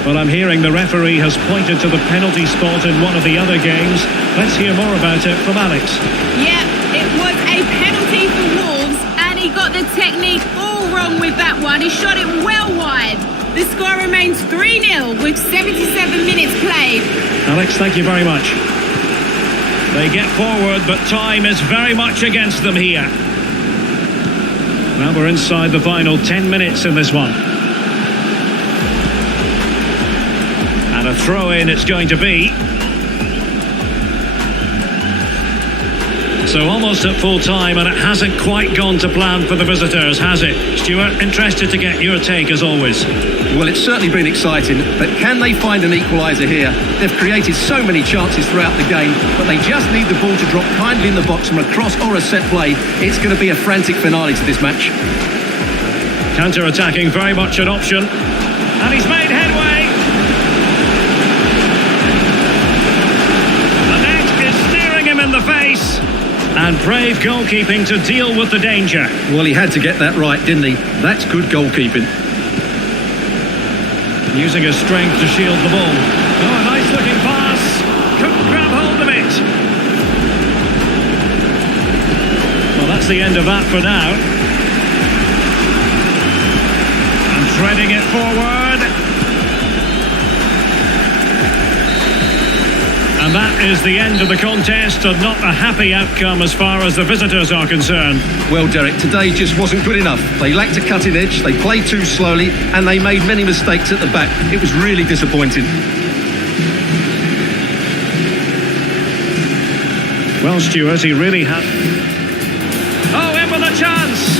Well, I'm hearing the referee has pointed to the penalty spot in one of the other games. Let's hear more about it from Alex. Yeah, it was a penalty for Wolves, and he got the technique all wrong with that one. He shot it well wide. The score remains 3-0 with 77 minutes played. Alex, thank you very much. They get forward, but time is very much against them here. Well, we're inside the final 10 minutes in this one. And a throw-in it's going to be. So almost at full time, and it hasn't quite gone to plan for the visitors, has it? Stuart, interested to get your take as always. Well, it's certainly been exciting, but can they find an equaliser here? They've created so many chances throughout the game, but they just need the ball to drop kindly in the box from a cross or a set play. It's going to be a frantic finale to this match. Counter-attacking, very much an option. And he's made headway. The net is staring him in the face. And brave goalkeeping to deal with the danger. Well, he had to get that right, didn't he? That's good goalkeeping. Using his strength to shield the ball. Oh, a nice looking pass. Couldn't grab hold of it. Well, that's the end of that for now. And threading it forward. And that is the end of the contest, and not a happy outcome as far as the visitors are concerned. Well, Derek, today just wasn't good enough. They lacked a cutting edge, they played too slowly, and they made many mistakes at the back. It was really disappointing. Well, Stuart, he really had... Oh, in with a chance!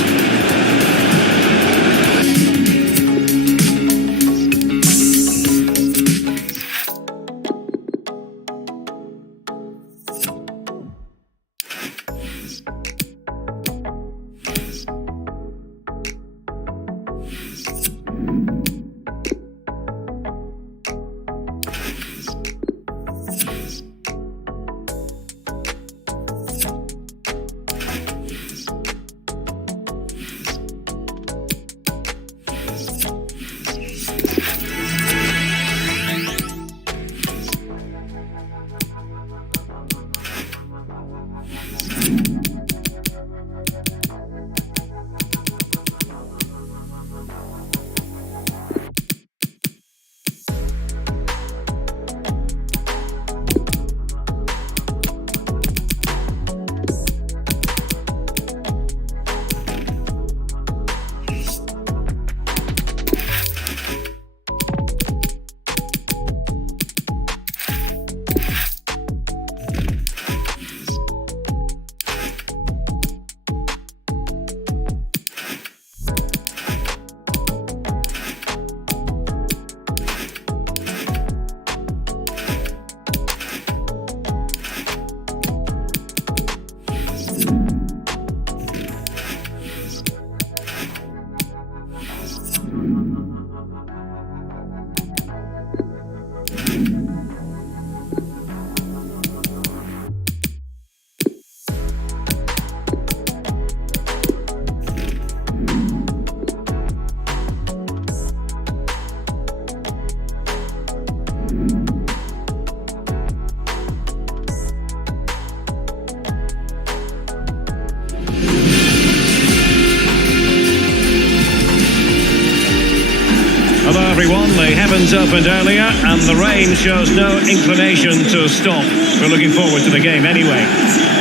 everyone. The heavens opened earlier and the rain shows no inclination to stop. We're looking forward to the game anyway.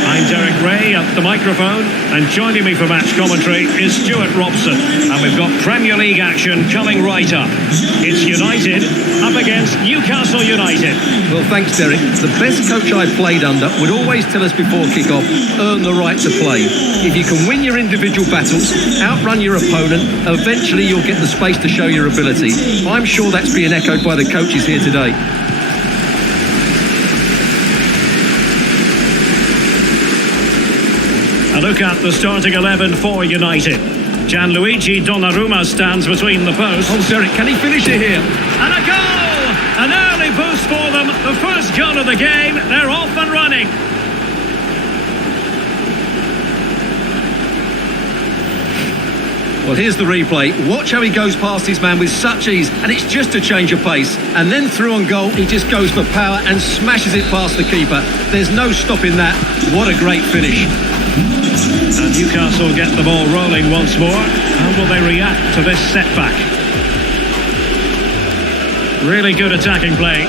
I'm Derek Ray at the microphone, and joining me for match commentary is Stuart Robson. And we've got Premier League action coming right up. It's United up against Newcastle United. Well, thanks, Derek. The best coach I played under would always tell us before kick-off, earn the right to play. If you can win your individual battles, outrun your opponent, eventually you'll get the space to show your ability. I'm sure that's being echoed by the coaches here today. A look at the starting 11 for United. Gianluigi Donnarumma stands between the posts. Oh, Derek, can he finish it here? And a goal! An early boost for them. The first goal of the game. They're off and running. Well, here's the replay. Watch how he goes past his man with such ease, and it's just a change of pace. And then through on goal, he just goes for power and smashes it past the keeper. There's no stopping that. What a great finish. And Newcastle get the ball rolling once more. How will they react to this setback? Really good attacking play.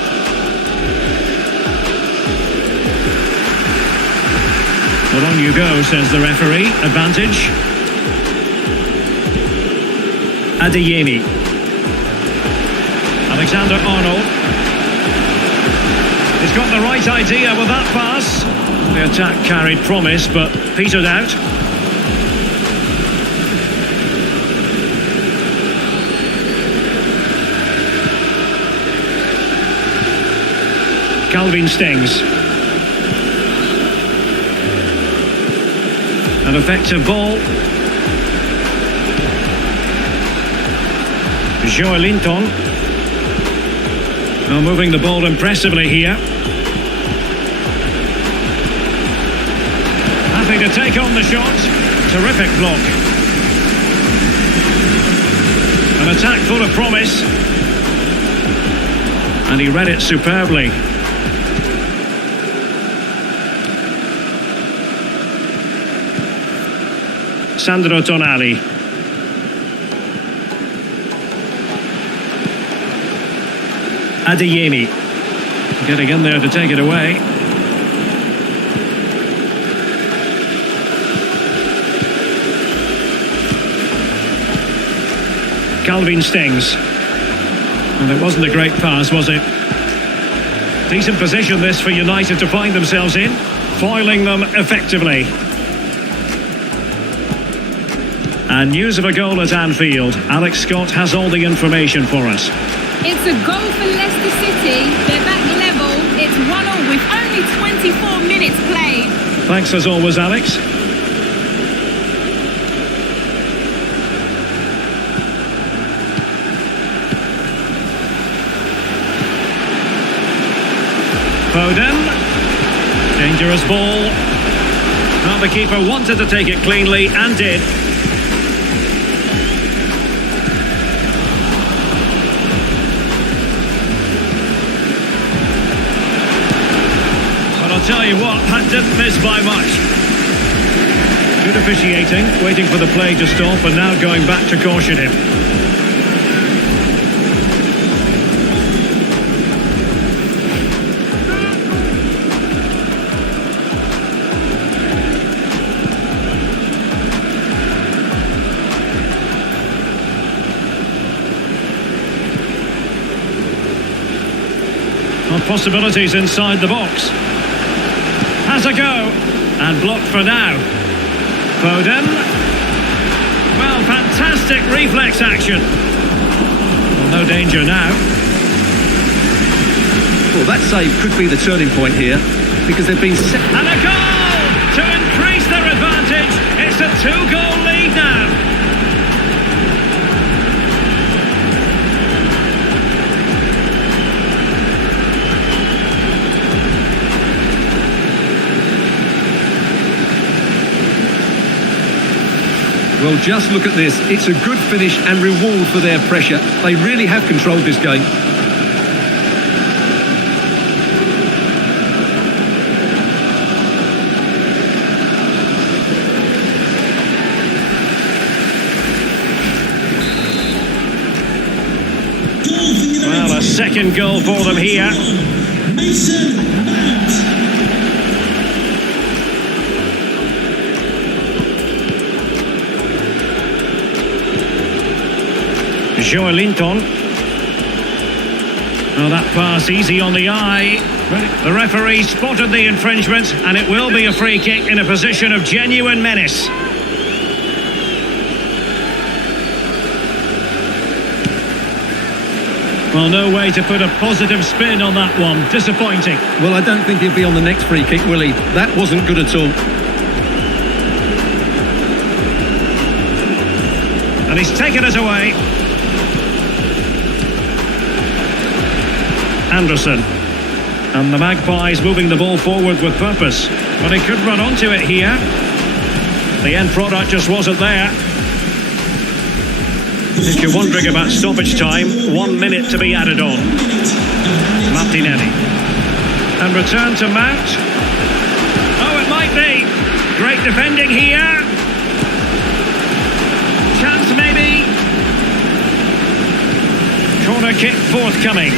Well, on you go, says the referee. Advantage. Adeyemi. Alexander-Arnold. He's got the right idea with that pass. The attack carried promise, but petered out. Calvin Stengs. An effective ball. Joelinton. Now moving the ball impressively here. Happy to take on the shot. Terrific block. An attack full of promise. And he read it superbly. Sandro Tonali. Adeyemi. Getting in there to take it away. Calvin Stengs. And it wasn't a great pass, was it? Decent position this for United to find themselves in, foiling them effectively. And news of a goal at Anfield. Alex Scott has all the information for us. It's a goal for Leicester City. They're back level. It's 1-1 with only 24 minutes played. Thanks as always, Alex. Foden. Dangerous ball. Now the keeper wanted to take it cleanly and did. I'll tell you what, that didn't miss by much. Good officiating, waiting for the play to stop and now going back to caution him. Well, possibilities inside the box. Has a go, and blocked for now. Foden. Well, fantastic reflex action. Well, no danger now. Well, that save could be the turning point here, because they've been set. And a goal to increase their advantage. It's a 2-goal lead now. Well, just look at this. It's a good finish and reward for their pressure. They really have controlled this game. Goal second goal for them here. Mason Mount. Joelinton. Oh, that pass easy on the eye. The referee spotted the infringement, and it will be a free kick in a position of genuine menace. Well, no way to put a positive spin on that one. Disappointing. Well, I don't think he'll be on the next free kick, will he? That wasn't good at all. And he's taken it away. Anderson. And the Magpies moving the ball forward with purpose. But he could run onto it here. The end product just wasn't there. If you're wondering about stoppage time, 1 minute to be added on. Martinelli. And return to Mount. Oh, it might be. Great defending here. Chance maybe. Corner kick forthcoming.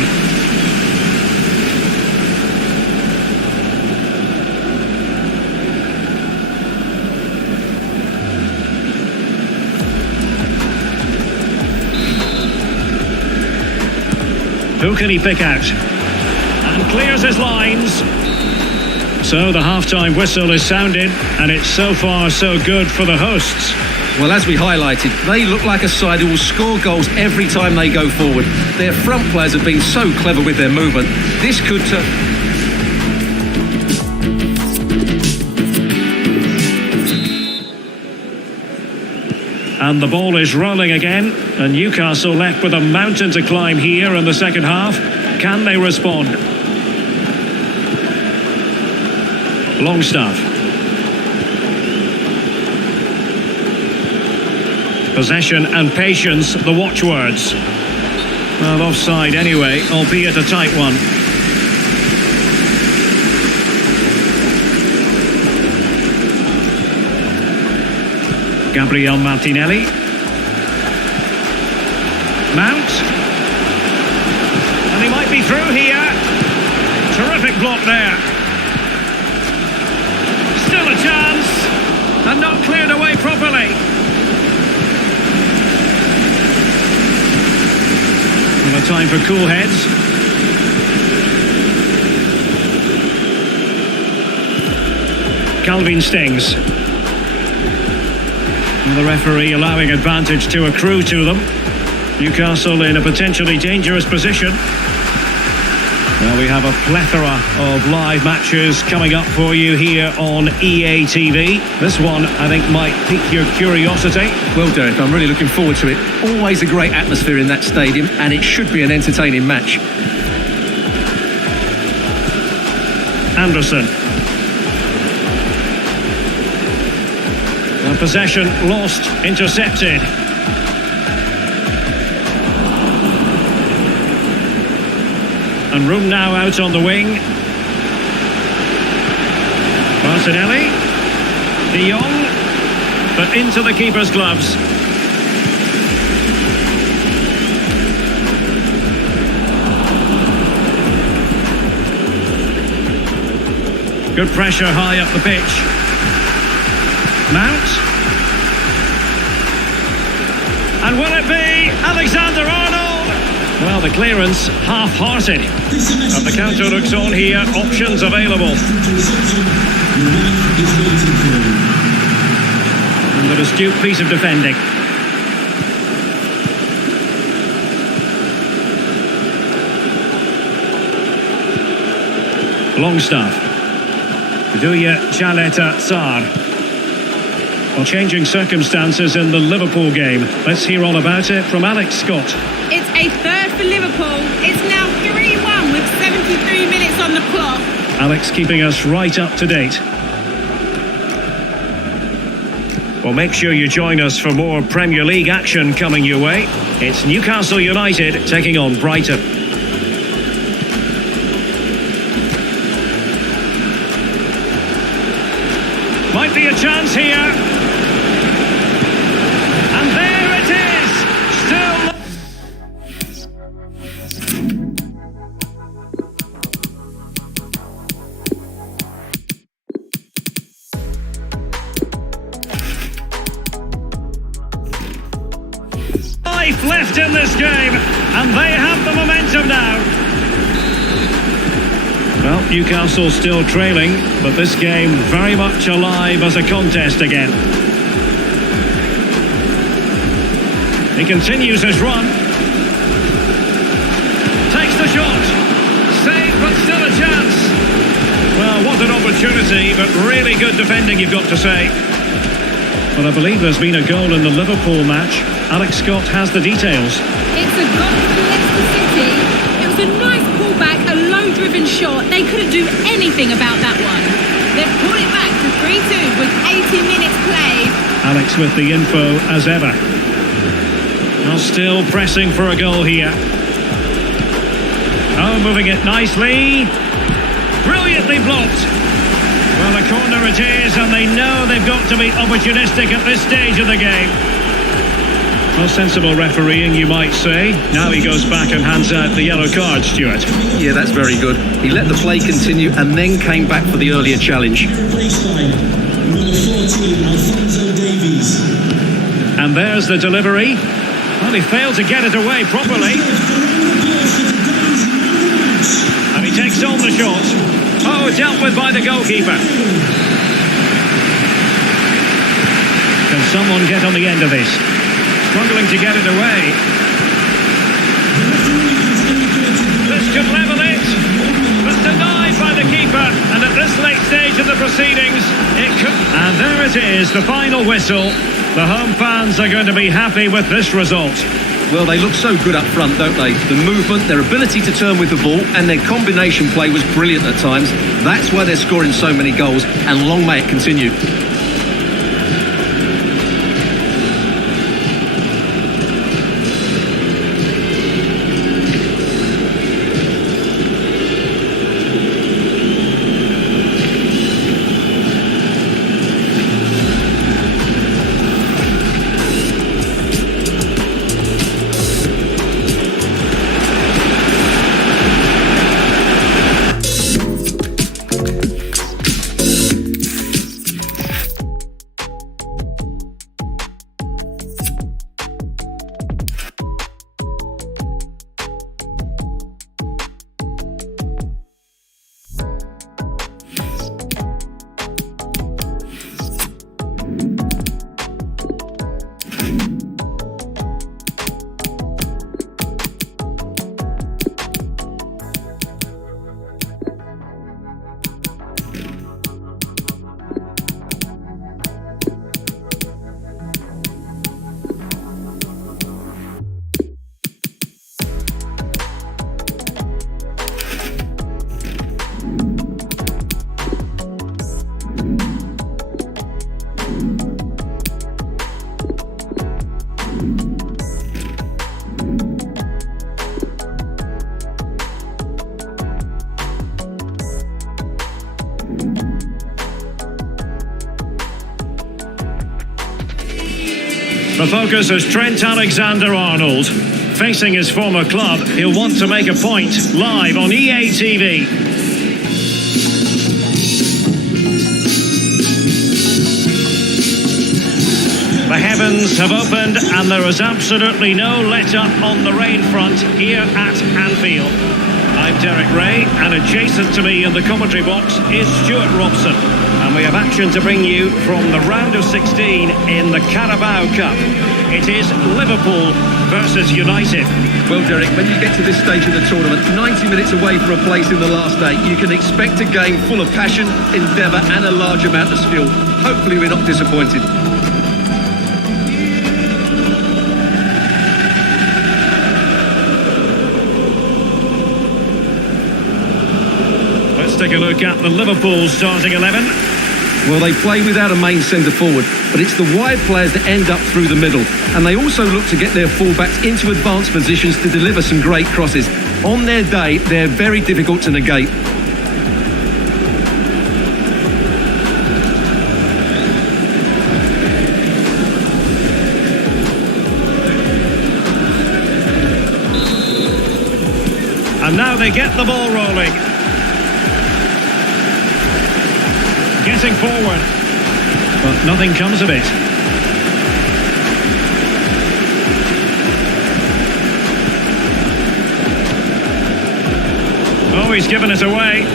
Who can he pick out? And clears his lines. So the half-time whistle is sounded, and it's so far so good for the hosts. Well, as we highlighted, they look like a side who will score goals every time they go forward. Their front players have been so clever with their movement. This could And the ball is rolling again, and Newcastle left with a mountain to climb here in the second half. Can they respond? Longstaff. Possession and patience, the watchwords. Well, offside anyway, albeit a tight one. Gabriel Martinelli. Mount. And he might be through here. Terrific block there. Still a chance. And not cleared away properly. And a time for cool heads. Calvin Stings. And the referee allowing advantage to accrue to them. Newcastle in a potentially dangerous position. Well, we have a plethora of live matches coming up for you here on EA TV. This one, I think, might pique your curiosity. Well, Derek, I'm really looking forward to it. Always a great atmosphere in that stadium, and it should be an entertaining match. Anderson. Possession lost, intercepted. And room now out on the wing. Martinelli. De Jong. But into the keeper's gloves. Good pressure high up the pitch. Mount. And will it be Alexander-Arnold? Well, the clearance half-hearted. And the counter looks on here. Options available. And an astute piece of defending. Longstaff. Duya Chaleta Tsar. Well, changing circumstances in the Liverpool game. Let's hear all about it from Alex Scott. It's a third for Liverpool. It's now 3-1 with 73 minutes on the clock. Alex keeping us right up to date. Well, make sure you join us for more Premier League action coming your way. It's Newcastle United taking on Brighton. Might be a chance here. And there it is. Still. life left in this game, and they have the momentum now. Well, Newcastle still trailing, but this game very much alive as a contest again. He continues his run. Takes the shot. Save, but still a chance. Well, what an opportunity, but really good defending, you've got to say. Well, I believe there's been a goal in the Liverpool match. Alex Scott has the details. It's a goal for Leicester City. It was a nice pullback, a low-driven shot. They couldn't do anything about that one. They've pulled it back to 3-2 with 80 minutes played. Alex with the info as ever. Well, still pressing for a goal here. Oh, moving it nicely. Brilliantly blocked. Well, a corner it is, and they know they've got to be opportunistic at this stage of the game. Well, sensible refereeing, you might say. Now he goes back and hands out the yellow card, Stuart. Yeah, that's very good. He let the play continue and then came back for the earlier challenge. Baseline, number 14, Alphonso Davies. And there's the delivery. Well, he failed to get it away properly. And he takes on the shot. Oh, dealt with by the goalkeeper. Can someone get on the end of this? Struggling to get it away. This could level it. But denied by the keeper. And at this late stage of the proceedings, it could... And there it is, the final whistle. The home fans are going to be happy with this result. Well, they look so good up front, don't they? The movement, their ability to turn with the ball, and their combination play was brilliant at times. That's why they're scoring so many goals, and long may it continue. The focus is Trent Alexander-Arnold. Facing his former club, he'll want to make a point live on EA TV. The heavens have opened and there is absolutely no let-up on the rain front here at Anfield. I'm Derek Ray, and adjacent to me in the commentary box is Stuart Robson. And we have action to bring you from the round of 16 in the Carabao Cup. It is Liverpool versus United. Well, Derek, when you get to this stage of the tournament, 90 minutes away from a place in the last 8, you can expect a game full of passion, endeavour and a large amount of skill. Hopefully we're not disappointed. Let's take a look at the Liverpool starting 11. Well, they play without a main centre-forward, but it's the wide players that end up through the middle. And they also look to get their fullbacks into advanced positions to deliver some great crosses. On their day, they're very difficult to negate. And now they get the ball rolling. Getting forward, but nothing comes of it. Oh, he's given it away.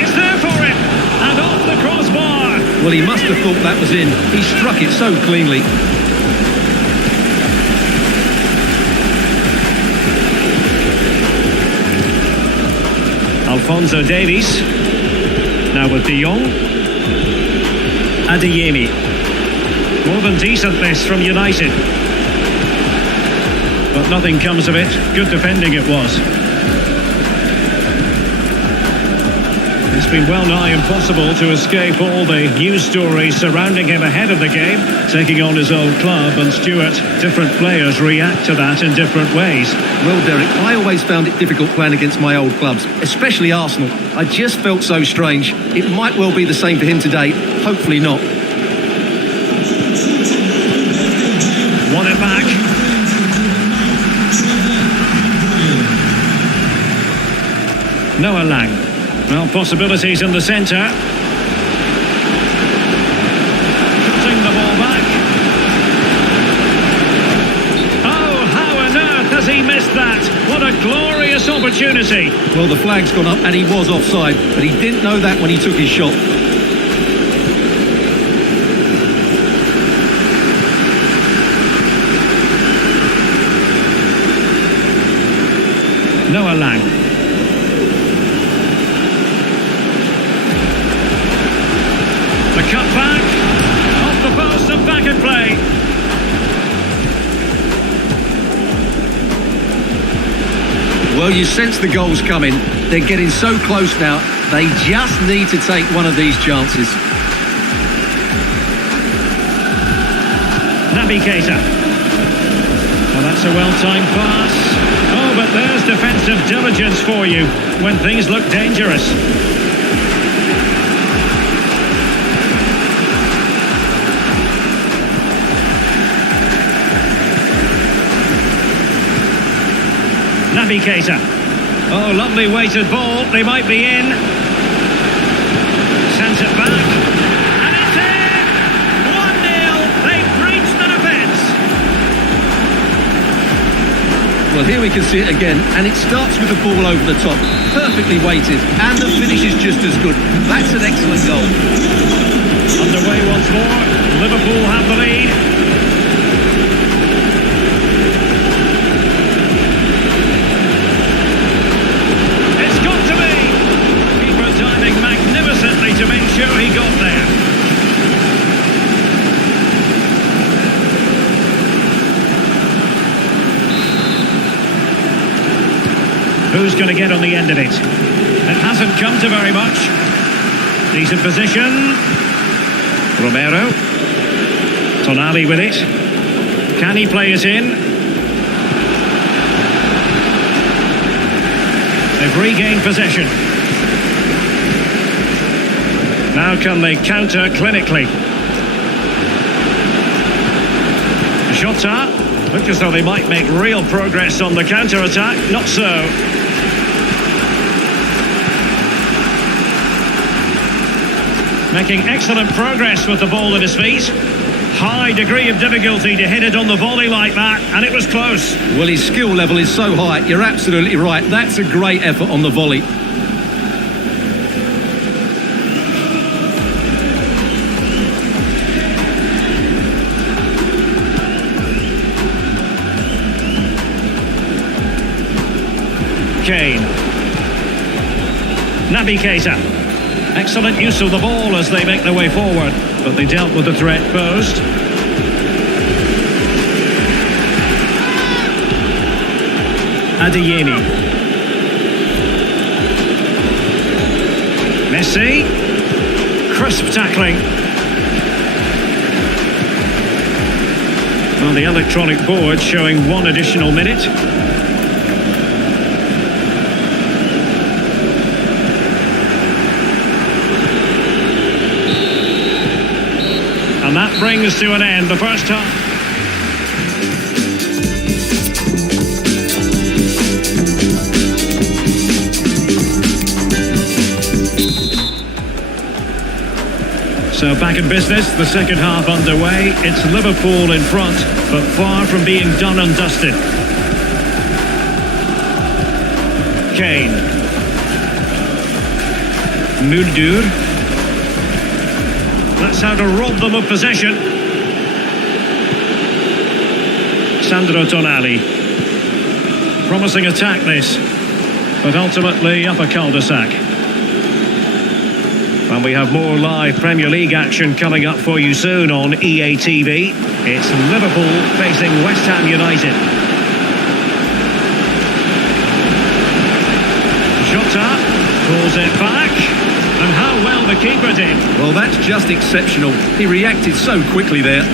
It's there for him. And off the crossbar. Well, he must have thought that was in. He struck it so cleanly. Alphonso Davies. Now with De Jong. Adeyemi. More than decent this from United. But nothing comes of it. Good defending it was. It's been well nigh impossible to escape all the news stories surrounding him ahead of the game, taking on his old club. And Stuart, different players react to that in different ways. Well, Derek, I always found it difficult playing against my old clubs, especially Arsenal. I just felt so strange. It might well be the same for him today. Hopefully not. Won it back. Noah Lang. Well, possibilities in the centre. Cutting the ball back. Oh, how on earth has he missed that? What a glorious opportunity. Well, the flag's gone up and he was offside, but he didn't know that when he took his shot. Noah Lang. The cut back. Off the post and back in play. Well, you sense the goals coming. They're getting so close now. They just need to take one of these chances. Naby Keita. Well, that's a well-timed pass. Oh, but there's defensive diligence for you when things look dangerous. Naby Keita. Oh, lovely weighted ball. They might be in. Sends it back. And it's in! 1-0. They've breached the defence. Well, here we can see it again, and it starts with the ball over the top. Perfectly weighted, and the finish is just as good. That's an excellent goal. Underway once more. Liverpool have the lead. Magnificently to make sure he got there. Who's going to get on the end of it? It hasn't come to very much. Decent position. Romero. Tonali with it. Can he play it in? They've regained possession. Now can they counter clinically? Jota. Looked as though they might make real progress on the counter-attack. Not so. Making excellent progress with the ball at his feet. High degree of difficulty to hit it on the volley like that, and it was close. Well, his skill level is so high. You're absolutely right. That's a great effort on the volley. Kane. Naby Keita. Excellent use of the ball as they make their way forward, but they dealt with the threat posed. Adeyemi. Messi. Crisp tackling. Well, the electronic board showing 1 additional minute. And that brings to an end the first half. So back in business, the second half underway. It's Liverpool in front, but far from being done and dusted. Kane. Muldur. That's how to rob them of possession. Sandro Tonali. Promising attack this, but ultimately up a cul-de-sac. And we have more live Premier League action coming up for you soon on EA TV. It's Liverpool facing West Ham United. Jota pulls it back. And how well the keeper did. Well, that's just exceptional. He reacted so quickly there.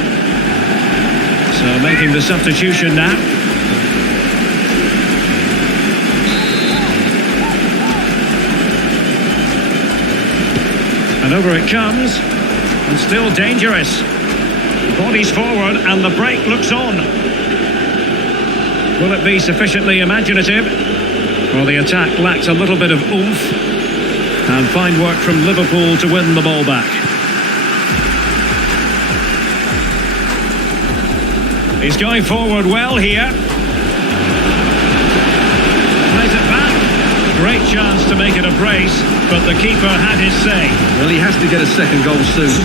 So making the substitution now. And over it comes. And still dangerous. Bodies forward and the break looks on. Will it be sufficiently imaginative? Well, the attack lacks a little bit of oomph. And fine work from Liverpool to win the ball back. He's going forward well here. Plays it back. Great chance to make it a brace, but the keeper had his say. Well, he has to get a second goal soon.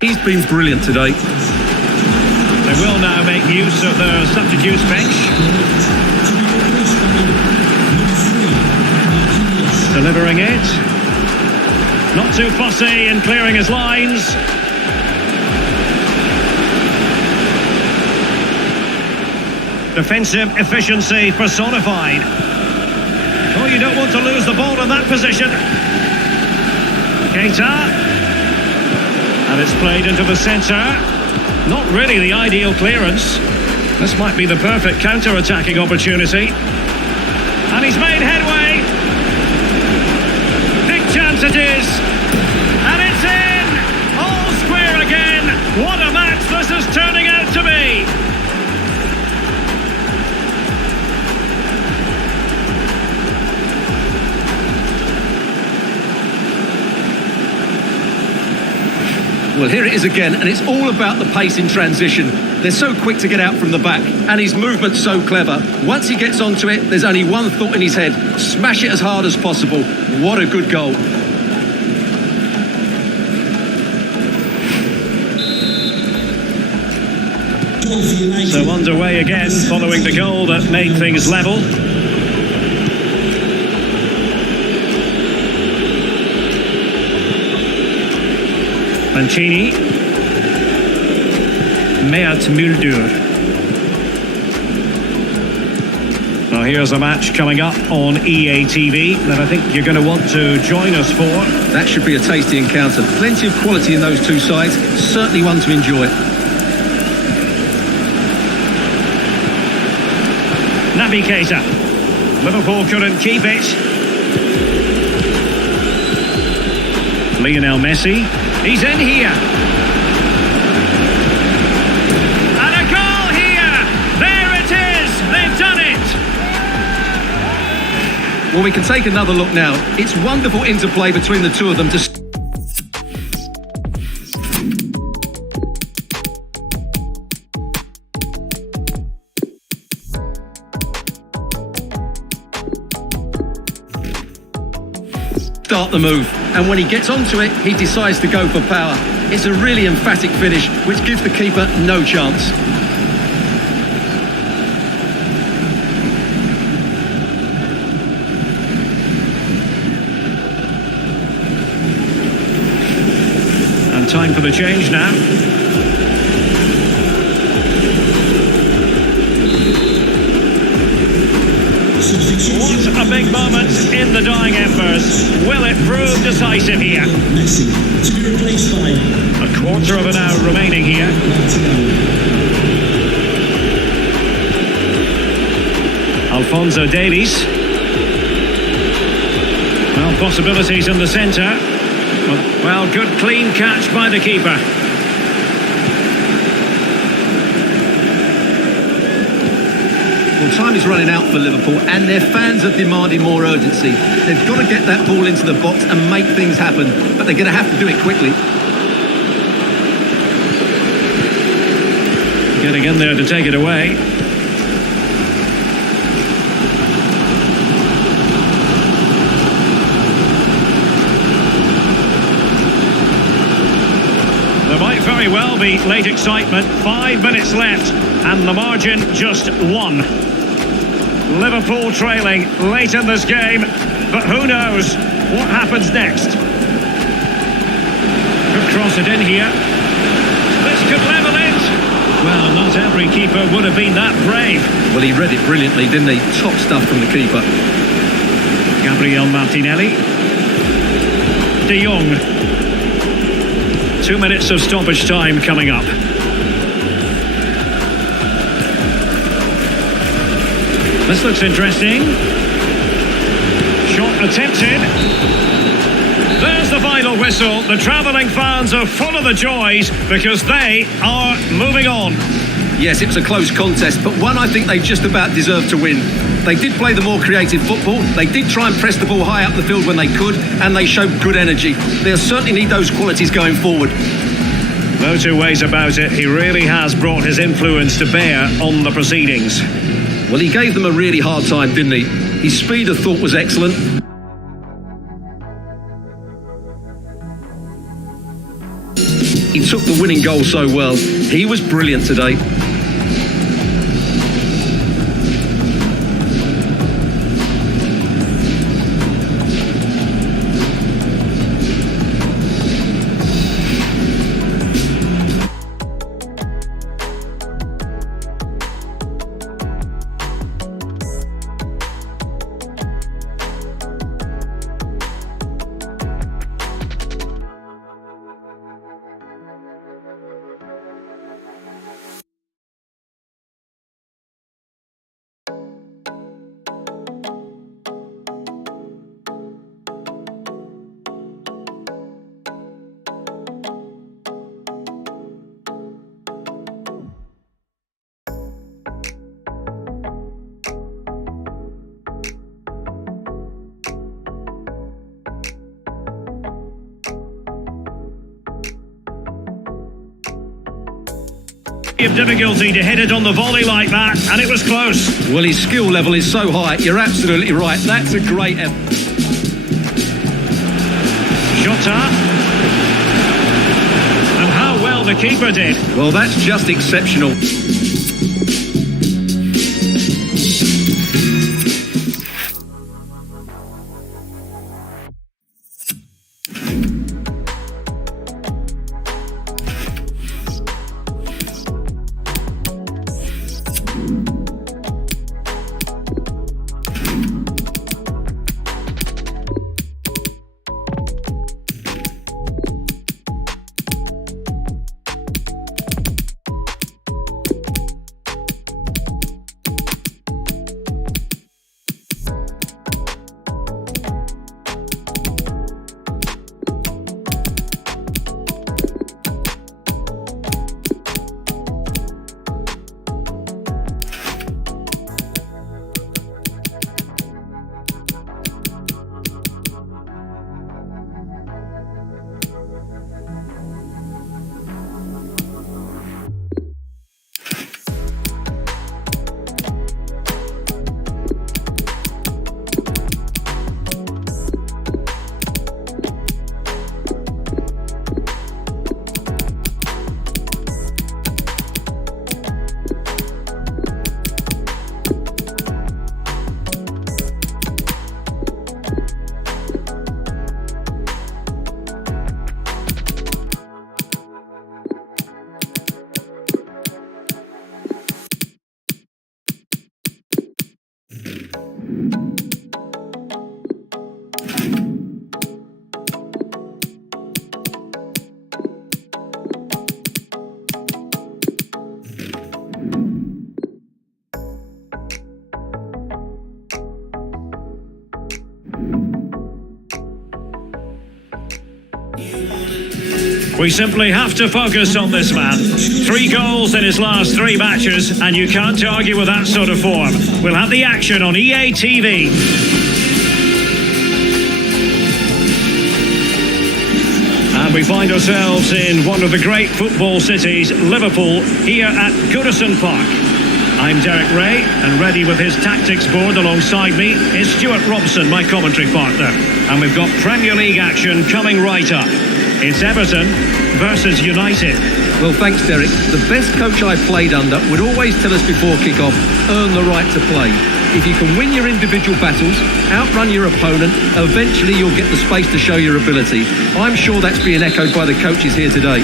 He's been brilliant today. They will now make use of their substitutes bench. Delivering it. Not too fussy in clearing his lines. Defensive efficiency personified. Oh, you don't want to lose the ball in that position. Keita. And it's played into the centre. Not really the ideal clearance. This might be the perfect counter-attacking opportunity. And he's made headway. Big chance it is. And it's in! All square again. What a match this is turning out to be. Well, here it is again, and it's all about the pace in transition. They're so quick to get out from the back, and his movement's so clever. Once he gets onto it, there's only one thought in his head: smash it as hard as possible. What a good goal. So underway again, following the goal that made things level. Mancini. Mert Muldur. Now here's a match coming up on EA TV that I think you're going to want to join us for. That should be a tasty encounter. Plenty of quality in those two sides. Certainly one to enjoy. Naby Keita. Liverpool couldn't keep it. Lionel Messi. He's in here. And a goal here. There it is. They've done it. Well, we can take another look now. It's wonderful interplay between the two of them to start the move, and when he gets onto it, he decides to go for power. It's a really emphatic finish, which gives the keeper no chance. And time for the change now. What a big moment in the dying embers. Will it prove decisive here? Messi to be replaced by A quarter of an hour remaining here. Alphonso Davies. Well, possibilities in the centre. Well, good clean catch by the keeper. Well, time is running out for Liverpool and their fans are demanding more urgency. They've got to get that ball into the box and make things happen, but they're going to have to do it quickly. Getting in there to take it away. There might very well be late excitement. 5 minutes left and the margin just 1. Liverpool trailing late in this game, but who knows what happens next. Could cross it in here. This could level it. Well, not every keeper would have been that brave. Well, he read it brilliantly, didn't he? Top stuff from the keeper. Gabriel Martinelli. De Jong. 2 minutes of stoppage time coming up. This looks interesting. Shot attempted. There's the final whistle. The travelling fans are full of the joys because they are moving on. Yes, it was a close contest, but one I think they just about deserved to win. They did play the more creative football, they did try and press the ball high up the field when they could, and they showed good energy. They'll certainly need those qualities going forward. No two ways about it, he really has brought his influence to bear on the proceedings. Well, he gave them a really hard time, didn't he? His speed of thought was excellent. He took the winning goal so well. He was brilliant today. Of difficulty to hit it on the volley like that, and it was close. Well, his skill level is so high. You're absolutely right. That's a great effort. Jota. And how well the keeper did. Well, that's just exceptional. We simply have to focus on this man. 3 goals in his last 3 matches, and you can't argue with that sort of form. We'll have the action on EA TV. And we find ourselves in one of the great football cities, Liverpool, here at Goodison Park. I'm Derek Ray, and ready with his tactics board alongside me is Stuart Robson, my commentary partner. And we've got Premier League action coming right up. It's Everton versus United. Well, thanks, Derek. The best coach I played under would always tell us before kick-off, earn the right to play. If you can win your individual battles, outrun your opponent, eventually you'll get the space to show your ability. I'm sure that's being echoed by the coaches here today.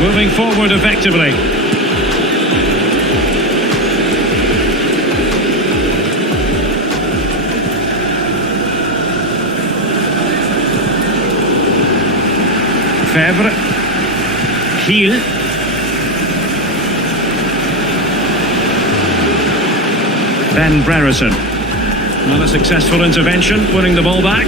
Moving forward effectively. Favre. Kiel. Ben Brereton. Not a successful intervention, winning the ball back.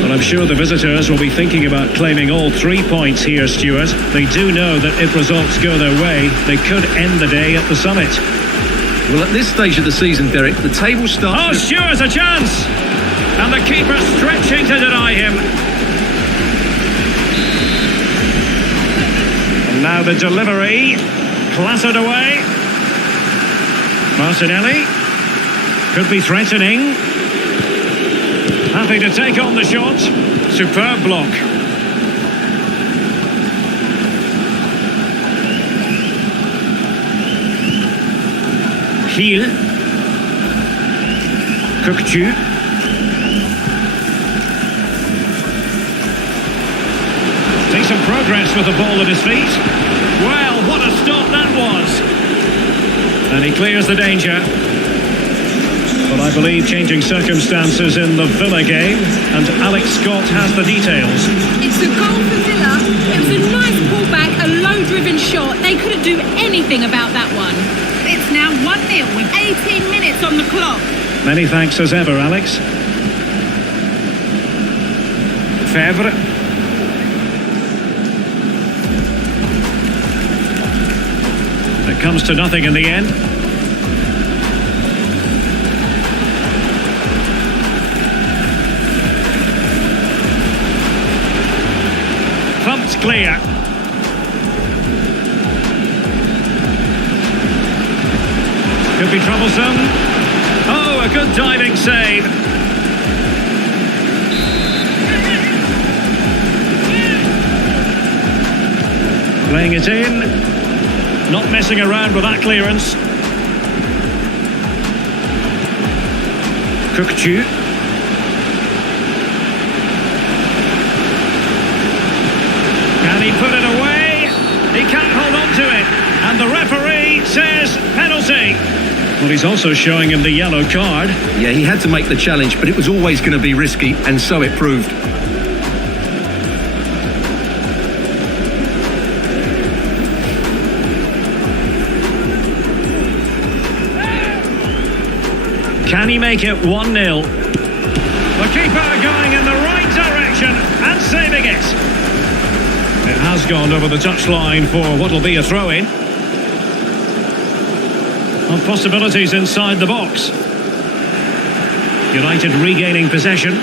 Well, I'm sure the visitors will be thinking about claiming all 3 points here, Stuart. They do know that if results go their way, they could end the day at the summit. Well, at this stage of the season, Derek, the table starts... Oh, Stuart, a chance! And the keeper stretching to deny him. And now the delivery. Clattered away. Martinelli. Could be threatening. Happy to take on the shot. Superb block. Kiel. Kökçü. Decent progress with the ball at his feet. Well, what a stop that was. And he clears the danger. But I believe changing circumstances in the Villa game, and Alex Scott has the details. It's a goal for Villa. It was a nice pullback, a low-driven shot. They couldn't do anything about that one. It's now 1-0 with 18 minutes on the clock. Many thanks as ever, Alex. Favre. It comes to nothing in the end. Thumped clear. Could be troublesome. Oh, a good diving save. Playing it in. Not messing around with that clearance. Kökçü. Can he put it away? He can't hold on to it. And the referee says penalty. Well, he's also showing him the yellow card. Yeah, he had to make the challenge, but it was always going to be risky, and so it proved. Can he make it 1-0? The keeper going in the right direction and saving it. It has gone over the touchline for what will be a throw-in. Well, possibilities inside the box. United regaining possession.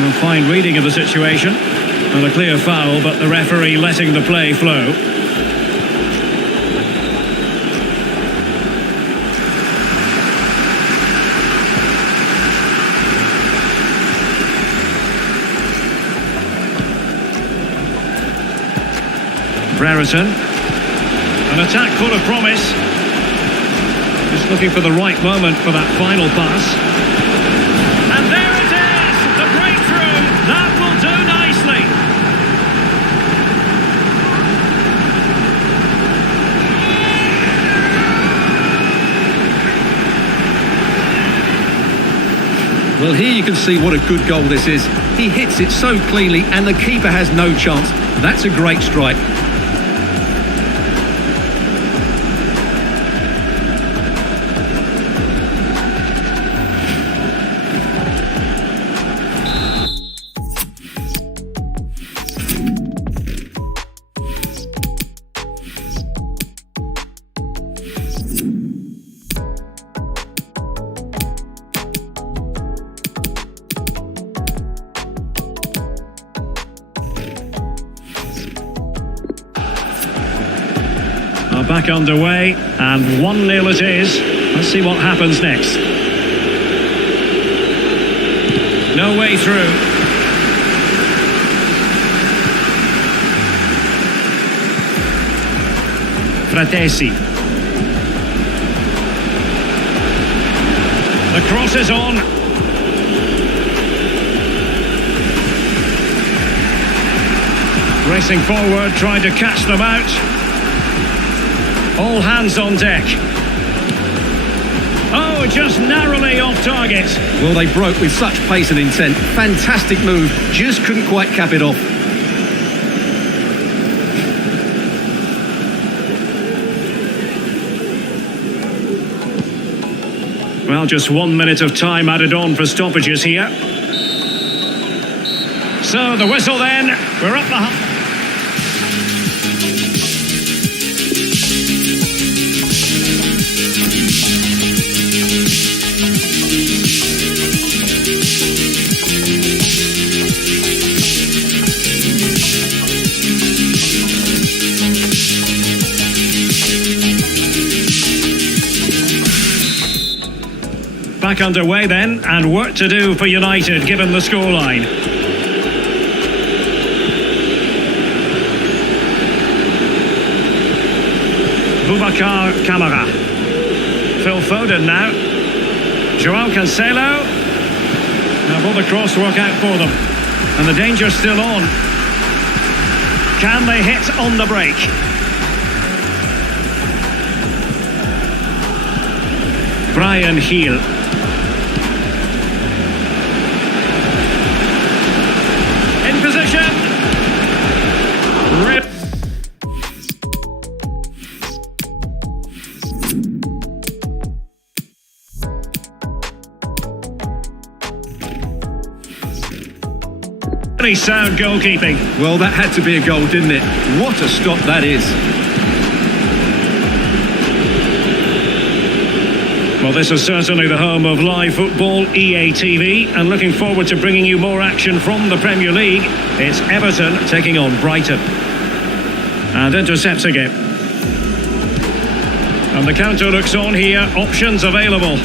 Well, fine reading of the situation. Not a clear foul, but the referee letting the play flow. Brereton. An attack full of promise. Just looking for the right moment for that final pass. And there it is! The breakthrough! That will do nicely. Well, here you can see what a good goal this is. He hits it so cleanly and the keeper has no chance. That's a great strike. Back underway, and 1-0 it is. Let's see what happens next. No way through. Fratesi. The cross is on. Racing forward, trying to catch them out. All hands on deck. Oh, just narrowly off target. Well, they broke with such pace and intent. Fantastic move, just couldn't quite cap it off. Well, just 1 minute of time added on for stoppages here. So the whistle then. We're up the... Back underway then, and work to do for United given the scoreline. Boubacar Kamara. Phil Foden now. Joao Cancelo. Now will the cross work out for them? And the danger's still on. Can they hit on the break? Brian Heel. In position. Rip. Really sound goalkeeping. Well, that had to be a goal, didn't it? What a stop that is. Well, this is certainly the home of live football, EA TV, and looking forward to bringing you more action from the Premier League. It's Everton taking on Brighton. And intercepts again. And the counter looks on here, options available.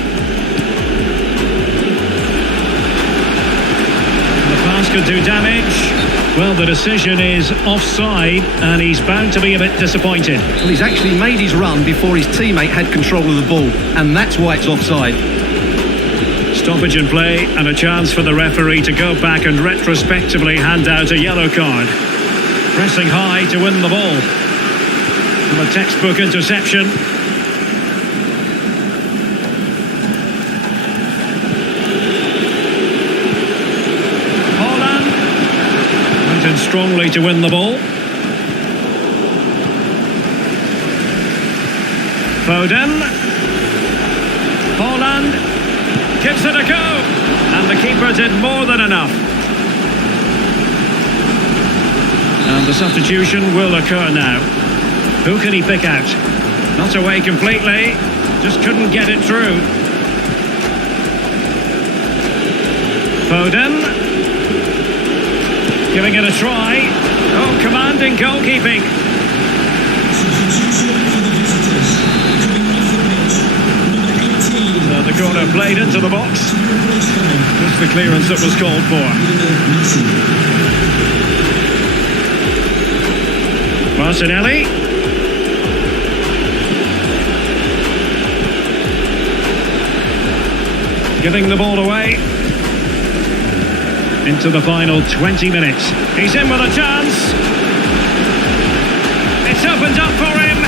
The pass could do damage. Well, the decision is offside, and he's bound to be a bit disappointed. Well, he's actually made his run before his teammate had control of the ball, and that's why it's offside. Stoppage in play, and a chance for the referee to go back and retrospectively hand out a yellow card. Pressing high to win the ball. And a textbook interception. Strongly to win the ball. Foden. Haaland gives it a go, and the keeper did more than enough. And the substitution will occur now. Who can he pick out? Not away completely, just couldn't get it through. Foden. Giving it a try. Oh, commanding goalkeeping. Substitution for the visitors. Coming off the pitch, number 18. So the corner played into the box. Just the clearance that was called for. Martinelli. Giving the ball away. Into the final 20 minutes. He's in with a chance. It's opened up for him.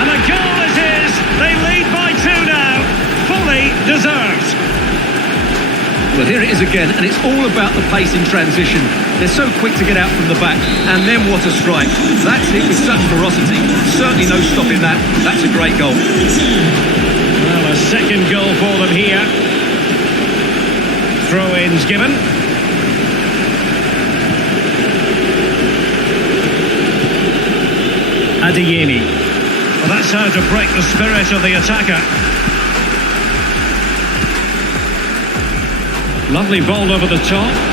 And the goal is his. They lead by 2 now. Fully deserved. Well, here it is again, and it's all about the pace in transition. They're so quick to get out from the back, and then what a strike. That's it with such ferocity. Certainly no stopping that. That's a great goal. Well, a second goal for them here. Throw-ins given. Adeyemi. Well, that's how to break the spirit of the attacker. Lovely ball over the top.